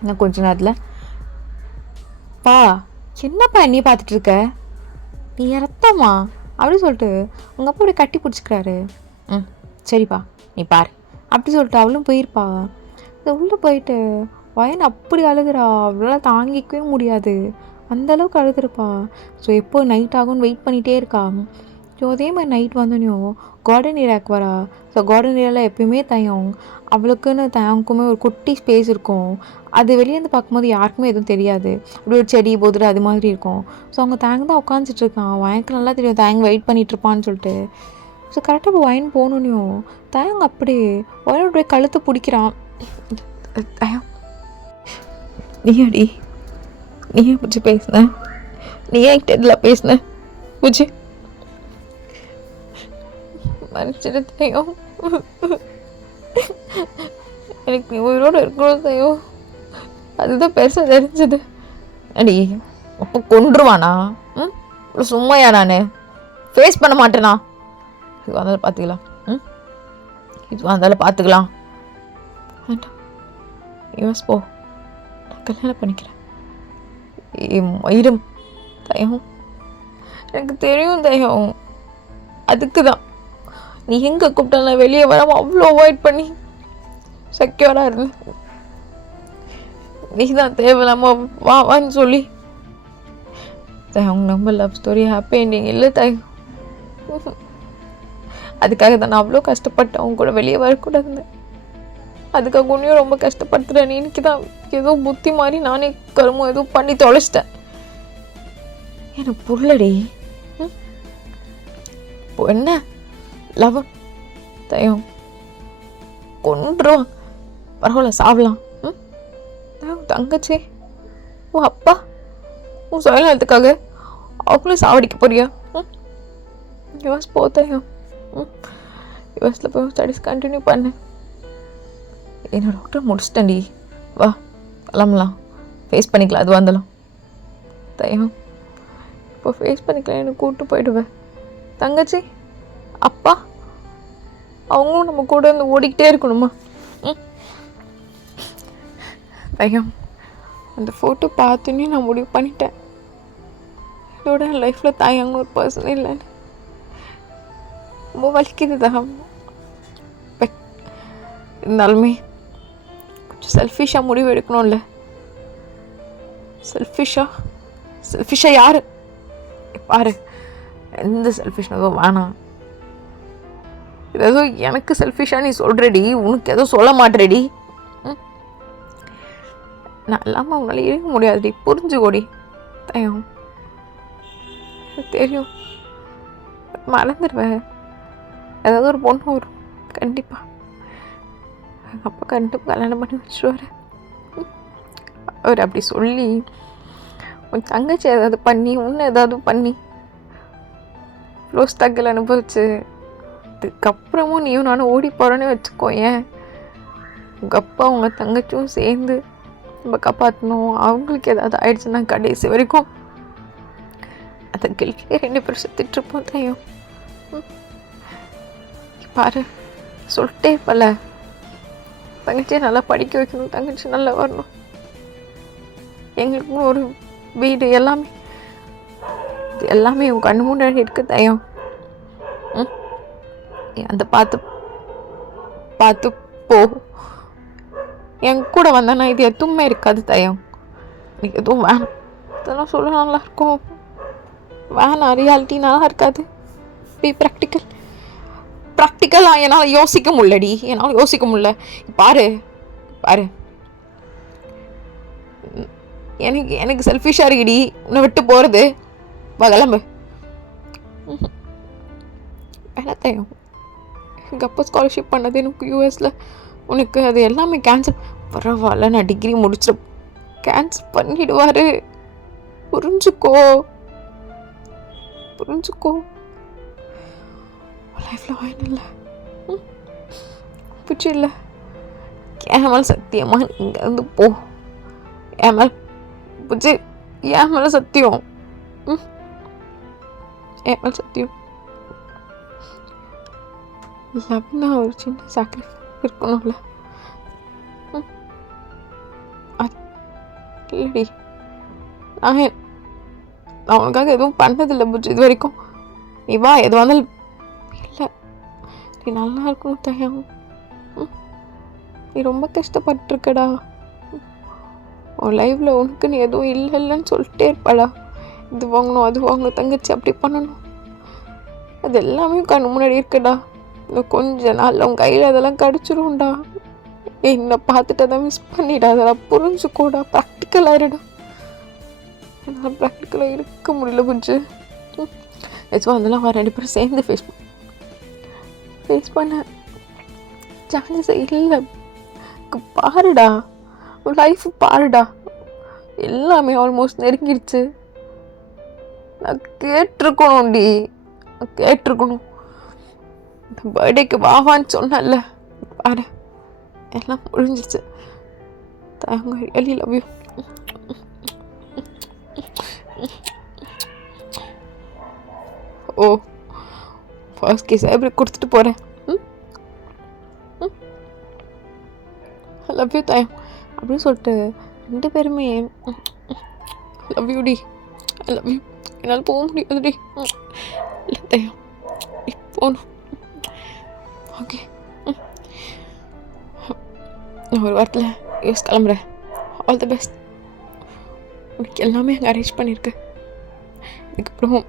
இன்னும் கொஞ்ச நேரத்தில் பா என்னப்பா என்னையே பார்த்துட்ருக்க, நீ ரத்தமா அப்படி சொல்லிட்டு உங்கள் அப்பா அப்படியே கட்டி பிடிச்சிக்கிறாரு. சரிப்பா நீ பார் அப்படி சொல்லிட்டு அவளும் போயிருப்பா. இது உள்ளே போயிட்டு வயன் அப்படி அழுகிறா, அவளால் தாங்கிக்கவே முடியாது, அந்தளவுக்கு அழுதுருப்பா. ஸோ எப்போ நைட் ஆகும்னு வெயிட் பண்ணிகிட்டே இருக்கா. ஸோ அதே மாதிரி நைட் வந்தோடனையும் கார்டன் ஏரியாவுக்கு வரா. ஸோ கார்டன் ஏரியாவில் எப்பயுமே அவளுக்குன்னு தயங்குமே ஒரு குட்டி ஸ்பேஸ் இருக்கும். அது வெளியேருந்து பார்க்கும்போது யாருக்குமே எதுவும் தெரியாது, அப்படி ஒரு செடி போதுரு அது மாதிரி இருக்கும். ஸோ அவங்க தேங்க தான் உட்காந்துட்ருக்கான். வயனுக்கு நல்லா தெரியும் தேங்க வெயிட் பண்ணிகிட்ருப்பான்னு சொல்லிட்டு. ஸோ கரெக்டாக இப்போ வயன் போகணுன்னையும் தேங்க அப்படியே வயனோடைய கழுத்தை பிடிக்கிறான். தயம் நீ ஏன் பிடிச்சி பேசுன, நீ ஏன் இதில் பேசுன பூச்சி, மன்னிச்சிடு தயம், எனக்கு நீ உயிரோடு இருக்கணும் தயம், அதுதான் பெருசாக தெரிஞ்சது. அடி அப்போ கொண்டுருவானா? சும்மையா நான் ஃபேஸ் பண்ண மாட்டேனா? இது வந்தாலும் பார்த்துக்கலாம், இது வந்தாலும் பார்த்துக்கலாம். வேண்டாம் யூஎஸ் போ, நான் கல்யாணம் பண்ணிக்கிறேன். மயிரும் தயம், எனக்கு தெரியும் தயம், அதுக்கு தான் நீ எங்கே கூப்பிட்டாலும் வெளியே வராமல் அவ்வளோ அவாய்ட் பண்ணி செக்யூராக இருந்தேன். நீ தான் தேவையில்லாமல் வான்னு சொல்லி தயம், நம்ம லவ் ஸ்டோரி ஹாப்பி எண்டிங் இல்லை தயம். அதுக்காக தான் நான் அவ்வளோ கஷ்டப்பட்டேன், அவங்க கூட வெளியே வரக்கூடாதுன்னு. அதுக்காக உன்னையும் ரொம்ப கஷ்டப்படுத்துகிறேன். இன்னைக்கு தான் ஏதோ புத்தி மாதிரி நானே கருமம் ஏதோ பண்ணி தொலைச்சிட்டேன். எனக்கு புரியலடி. இப்போ என்ன லவ் தயம் கொன்றுவான், பரவாயில்ல சாவலாம். தங்கச்சி உன் அப்பா உன் சுயநலத்துக்காக அவங்களும் சாவடிக்க போறியா? யூஎஸ் போ தயம், யூஎஸில் போய் ஸ்டடீஸ் கண்டினியூ பண்ணு. என்ன டாக்டர் முடிச்சிட்டேன்டி, வா கிளம்பலாம், ஃபேஸ் பண்ணிக்கலாம். அது வந்தலாம் தயம், இப்போ ஃபேஸ் பண்ணிக்கலாம், எனக்கு கூப்பிட்டு போயிடுவேன். தங்கச்சி அப்பா அவங்களும் நம்ம கூட வந்து ஓடிக்கிட்டே இருக்கணுமா? தயம் அந்த ஃபோட்டோ பார்த்துன்னே நான் முடிவு பண்ணிட்டேன், இதோட என் லைஃப்பில் தாயங்க ஒரு பர்சன் இல்லைன்னு. ரொம்ப வலிக்குது தான், இருந்தாலுமே கொஞ்சம் செல்ஃபிஷாக முடிவு எடுக்கணும்ல. செல்ஃபிஷாக யார் பாரு, எந்த செல்ஃபிஷ்னதும் வேணாம். இது ஏதோ எனக்கு செல்ஃபிஷாக நீ சொல்கிறடி, உனக்கு எதோ சொல்ல மாட்டேடி. நான் இல்லாமல் அவங்களால இருக்க முடியாதுடி, புரிஞ்சுக்கோடி தயம். தெரியும் மறந்துடுவேன், ஏதாவது ஒரு பொண்ணு வரும் கண்டிப்பாக, எங்கள் அப்பா கண்டிப்பாக கல்யாணம் பண்ணி வச்சுருவார். அவர் அப்படி சொல்லி உன் தங்கச்சி ஏதாவது பண்ணி உன்னை ஏதாவது பண்ணி க்ளோஸ் தக்கல் அனுபவிச்சு அதுக்கப்புறமும் நீயும் நானும் ஓடி போகிறேன்னு வச்சுக்கோ. ஏன் உங்கள் அப்பா உங்கள் தங்கச்சியும் சேர்ந்து நம்ம காப்பாற்றணும், அவங்களுக்கு ஏதாவது ஆயிடுச்சுன்னா கடைசி வரைக்கும் அதை கிழக்கே 2 பேரும் சுற்றிட்டுருப்போம் தயம். பாரு சொல்லிட்டே இருப்பல, தங்கச்சியை நல்லா படிக்க வைக்கணும், தங்கச்சி நல்லா வரணும், எங்களுக்கும் ஒரு வீடு, எல்லாமே உன் கண்ணு முன்னாடி இருக்கு தயம். அந்த பார்த்து போ, என் கூட வந்தானா இது எதுவுமே இருக்காது தயம். எனக்கு எதுவும் வேணாம், இதெல்லாம் சொல்ல நல்லா இருக்கும், வேணாம் ரியாலிட்டி நல்லா இருக்காது. பி ப்ராக்டிக்கல் ப்ராக்டிக்கலாக என்னால் யோசிக்க முடியலடி, என்னால் யோசிக்க முடியல. பாரு பாரு, எனக்கு செல்ஃபிஷாக இருக்குடி உன்னை விட்டு போகிறது. கிளம்பு. வேணாத்தையும் எங்கள் அப்பா ஸ்காலர்ஷிப் பண்ணது எனக்கு யூஎஸில், உனக்கு அது எல்லாமே கேன்சல். பரவாயில்ல, நான் டிகிரி முடிச்சிட, கேன்சல் பண்ணிடுவார். புரிஞ்சுக்கோ புரிஞ்சுக்கோ. லைஃப்பில் வாயின் இல்லை, பிடிச்சி இல்லை. என் மேலே சத்தியமாக இங்கே வந்து போ. என் மேலே பிடிச்சி, என் மேலே சத்தியம், என் மேலே சத்தியம். லவ்னா ஒரு சின்ன சாக்ரிஃபைஸ் இருக்கணும்ல. இல்லடி, நான் உனக்காக எதுவும் பண்ணதில்லை புஜ் இது வரைக்கும். நீ வா, எது வந்தாலும். இல்லை, நீ நல்லா இருக்கணும் தயம். நீ ரொம்ப கஷ்டப்பட்டுருக்கடா. உன் லைஃப்பில் உனக்கு நீ எதுவும் இல்லைன்னு சொல்லிட்டே இருப்பாடா. இது வாங்கணும், அது வாங்கணும், தங்கச்சி அப்படி பண்ணணும், அது எல்லாமே கண்ணு முன்னாடி இருக்குடா. இன்னும் கொஞ்ச நாள் உன் கையில் அதெல்லாம் கிடச்சிரும்டா. என்னை பார்த்துட்டு அதை மிஸ் பண்ணிடாதடா. புரிஞ்சுக்கோடா, ப்ராக்டிக்கலாகிடுடா. என்னால் ப்ராக்டிக்கலாக இருக்க முடியல புரிஞ்சு. நிச்சயம் அதெல்லாம் வர 2 பேரும் சேர்ந்து ஃபேஸ் பண்ண சான்ஸ் இல்லை. பாருடா, லைஃப் பாருடா, எல்லாமே ஆல்மோஸ்ட் நெருங்கிடுச்சு. நான் கேட்டிருக்கணும்டி, கேட்டிருக்கணும். இந்த பர்த்டேக்கு வாவான்னு சொன்னல, பாரு எல்லாம் முடிஞ்சிச்சு. தாங்க, really love you. Oh, first case எப்படி கொடுத்துட்டு போகிறேன். லவ் யூ தாயம் அப்படின்னு சொல்லிட்டு 2 பேருமே லவ் யூ டி, ஐ லவ் யூ. என்னால் போக முடியாதுடி. இல்லை தாயம், போகணும். ஓகே, நான் ஒரு வாரத்தில் யூஎஸ் கிளம்புறேன். All the best. உனக்கு எல்லாமே அங்கே அரேஞ்ச் பண்ணியிருக்கு. இதுக்கப்புறம்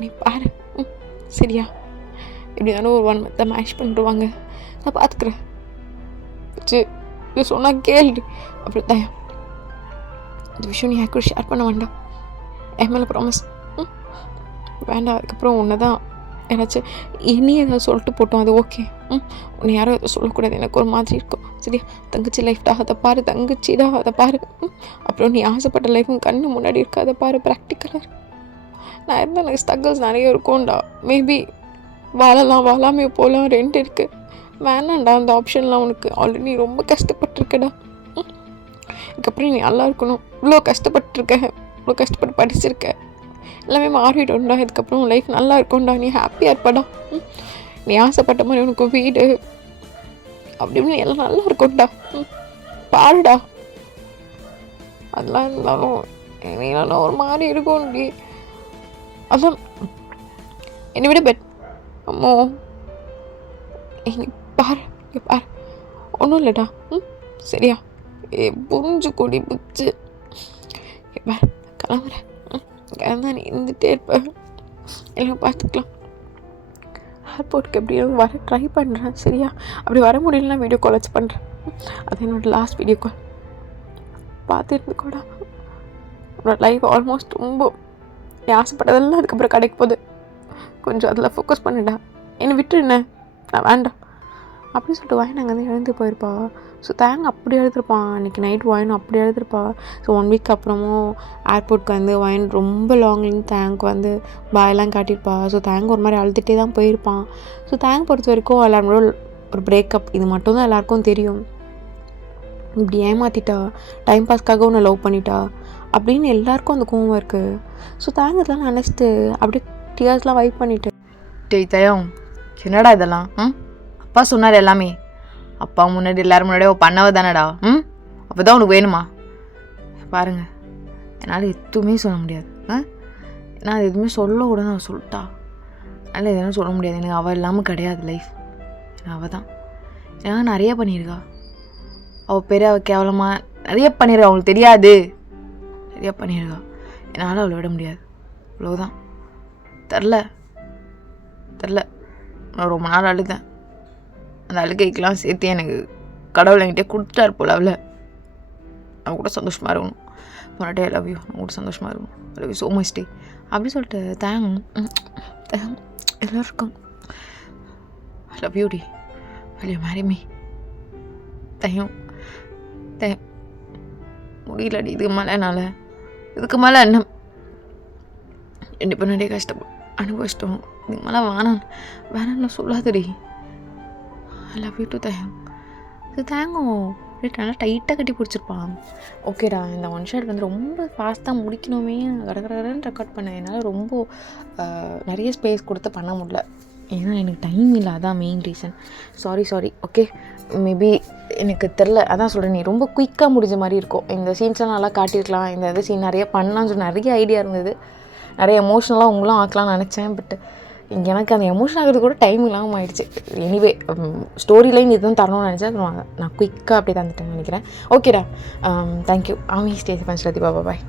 நீ பாரு, சரியா? எப்படி தானே ஒரு 1 மந்த்தை மேட்ச் பண்ணிடுவாங்க, நான் பார்த்துக்குறேன். இது சொன்னால் கேள்வி. அப்புறம் தயம், இந்த விஷயம் நீ யாருக்கும் ஷேர் பண்ண வேண்டாம். என் மேலே ப்ராமிஸ். வேண்டாம். அதுக்கப்புறம் உன்னை தான் ஏதாச்சும் இனி ஏதாவது சொல்லிட்டு போட்டோம், அது ஓகே. உன்னை யாரும் எதாவது சொல்லக்கூடாது, எனக்கு ஒரு மாதிரி இருக்கும். சரியா? தங்கச்சி லைஃப்டா, அதை பாரு. தங்கச்சிடா, அதை பாரு. அப்புறம் நீ ஆசைப்பட்ட லைஃப்பும் கண்ணு முன்னாடி இருக்கு, அதை பாரு. ப்ராக்டிக்கலாக நான் இருந்தால் எனக்கு ஸ்ட்ரகிள்ஸ் நிறைய இருக்கும்டா. மேபி வாழலாம், வாழாமே போகலாம், 2 இருக்குது. வேணாண்டா அந்த ஆப்ஷன்லாம். உனக்கு ஆல்ரெடி நீ ரொம்ப கஷ்டப்பட்டுருக்கடா. இதுக்கப்புறம் நீ நல்லா இருக்கணும். இவ்வளோ கஷ்டப்பட்டுருக்க, இவ்வளோ கஷ்டப்பட்டு படிச்சிருக்க, எல்லாமே மாறிடும்டா. இதுக்கப்புறம் உன் லைஃப் நல்லா இருக்கும்டா. நீ ஹாப்பியாக இருப்படா. நீ ஆசைப்பட்ட மாதிரி உனக்கு வீடு அப்படின்னு எல்லாம் நல்லா இருக்கும்டா. பாருடா. அதெல்லாம் இருந்தாலும் நீலாம் ஒரு மாதிரி இருக்கும். நீ அதான் என்னை விட பெட். அம்மோ, பாரு, பாரு, ஒன்றும் இல்லைடா. சரியா? புரிஞ்சு கொடி புச்சு. பாரு, கிளம்புறேன். தான் நீ இருந்துகிட்டே இருப்பேன், எல்லாம் பார்த்துக்கலாம். ஏர்போர்ட்டுக்கு எப்படியும் வர ட்ரை பண்ணுறேன். சரியா? அப்படி வர முடியலன்னா வீடியோ கால் வச்சு பண்ணுறேன். அது என்னோடய லாஸ்ட் வீடியோ கால். பார்த்துருந்துக்கூடா. என்னோட லைஃப் ஆல்மோஸ்ட் ரொம்ப நீ ஆசைப்பட்டதெல்லாம் அதுக்கப்புறம் கிடைக்க போகுது. கொஞ்சம் அதில் ஃபோக்கஸ் பண்ணிடா. என்னை விட்டுருண்ணே, நான் வேண்டாம் அப்படின்னு சொல்லிட்டு வாயின் அங்கே வந்து எழுந்து போயிருப்பா. ஸோ தேங்க அப்படி எழுதிருப்பான். அன்றைக்கி நைட் வாயின் அப்படி எழுதிருப்பா. ஸோ 1 வீக் அப்புறமும் ஏர்போர்ட்டுக்கு வந்து வாயின் ரொம்ப லாங்லேருந்து தேங்க் வந்து பாயெல்லாம் காட்டியிருப்பா. ஸோ தேங்க் ஒரு மாதிரி அழுதுகிட்டே தான் போயிருப்பான். ஸோ தேங்க் பொறுத்த வரைக்கும் எல்லாரோட ஒரு பிரேக்கப் இது மட்டும் தான் எல்லாருக்கும் தெரியும். இப்படி ஏமாற்றிட்டா, டைம் பாஸ்க்காக ஒன்று லவ் பண்ணிட்டா அப்படின்னு எல்லாருக்கும் அந்த கோவம் இருக்குது. ஸோ தேங்கதெல்லாம் நினச்சிட்டு அப்படியே டியர்ஸ்லாம் வைப் பண்ணிட்டு, டேய் தயம், என்னடா இதெல்லாம்? அப்பா சொன்னார் எல்லாமே. அப்பா முன்னாடி எல்லோரும் முன்னாடியே பண்ணவ தானடா. அப்போ தான் உனக்கு வேணுமா? பாருங்கள், என்னால் எதுவுமே சொல்ல முடியாது. நான் அது எதுவுமே சொல்ல கூட நான் சொல்லிட்டா, அதனால் எதுவும் சொல்ல முடியாது. எனக்கு அவள் இல்லாமல் கிடையாது லைஃப். அவள் தான். ஏன்னா நிறைய பண்ணியிருக்கா. அவள் பேர் அவள் கேவலமாக நிறைய பண்ணியிருக்கா. அவங்களுக்கு தெரியாது, நிறைய பண்ணியிருக்கா. என்னால் அவளை விட முடியாது. அவ்வளோதான். தெரில நான் ரொம்ப நாள் அழுதேன். அந்த அழுகைக்கெலாம் சேர்த்து எனக்கு கடவுள் என்கிட்ட கொடுத்துட்டார் போல. அவளை நான் கூட சந்தோஷமாக இருக்கணும். போனட்டே ஐ லவ் யூ, நான் கூட சந்தோஷமாக இருக்கணும், I love you so much டே அப்படி சொல்லிட்டு எல்லோரும் இருக்காங்க. ஐ லவ் யூ டி, will you marry me? தயம் முடியலடி, இதுக்கு மேலே என்னால், இதுக்கு மேலே என்ன ரெண்டு பேரும் நிறைய அனுபவிச்சிட்டோம். இதுக்கு மேலே வேணான்னு சொல்லாதடி. ஐ லவ் யூ டு தயம். இது தேங்கும் நல்லா டைட்டாக கட்டி பிடிச்சிருப்பான். ஓகேடா, இந்த ஒன் ஷாட் வந்து ரொம்ப ஃபாஸ்ட்டாக முடிக்கணுமே கடற்கடன்னு ரெக்கார்ட் பண்ணேன். என்னால் ரொம்ப நிறைய ஸ்பேஸ் கொடுத்து பண்ண முடியல, ஏன்னா எனக்கு டைம் இல்லை. அதான் main reason. Sorry. Okay, maybe எனக்கு தெரில, அதான் சொல்கிறேன், நீ ரொம்ப குயிக்காக முடிஞ்ச மாதிரி இருக்கும். இந்த சீன்ஸ்லாம் நல்லா காட்டியிருக்கலாம், இந்த சீன் நிறைய பண்ணலான்னு சொல்லி நிறைய ஐடியா இருந்தது, நிறைய எமோஷ்னலாக உங்களும் ஆக்கலாம்னு நினச்சேன். பட் எனக்கு அந்த எமோஷன் ஆகிறது கூட டைம் இல்லாமல் ஆயிடுச்சு. எனிவே ஸ்டோரி லைன் இதுவும் தரணும்னு நினச்சேன். நான் குயிக்காக அப்படி தந்துட்டேன்னு நினைக்கிறேன். ஓகேடா, தேங்க்யூ. ஆமி ஸ்டே பஞ்ச் லதிபா, பாய்.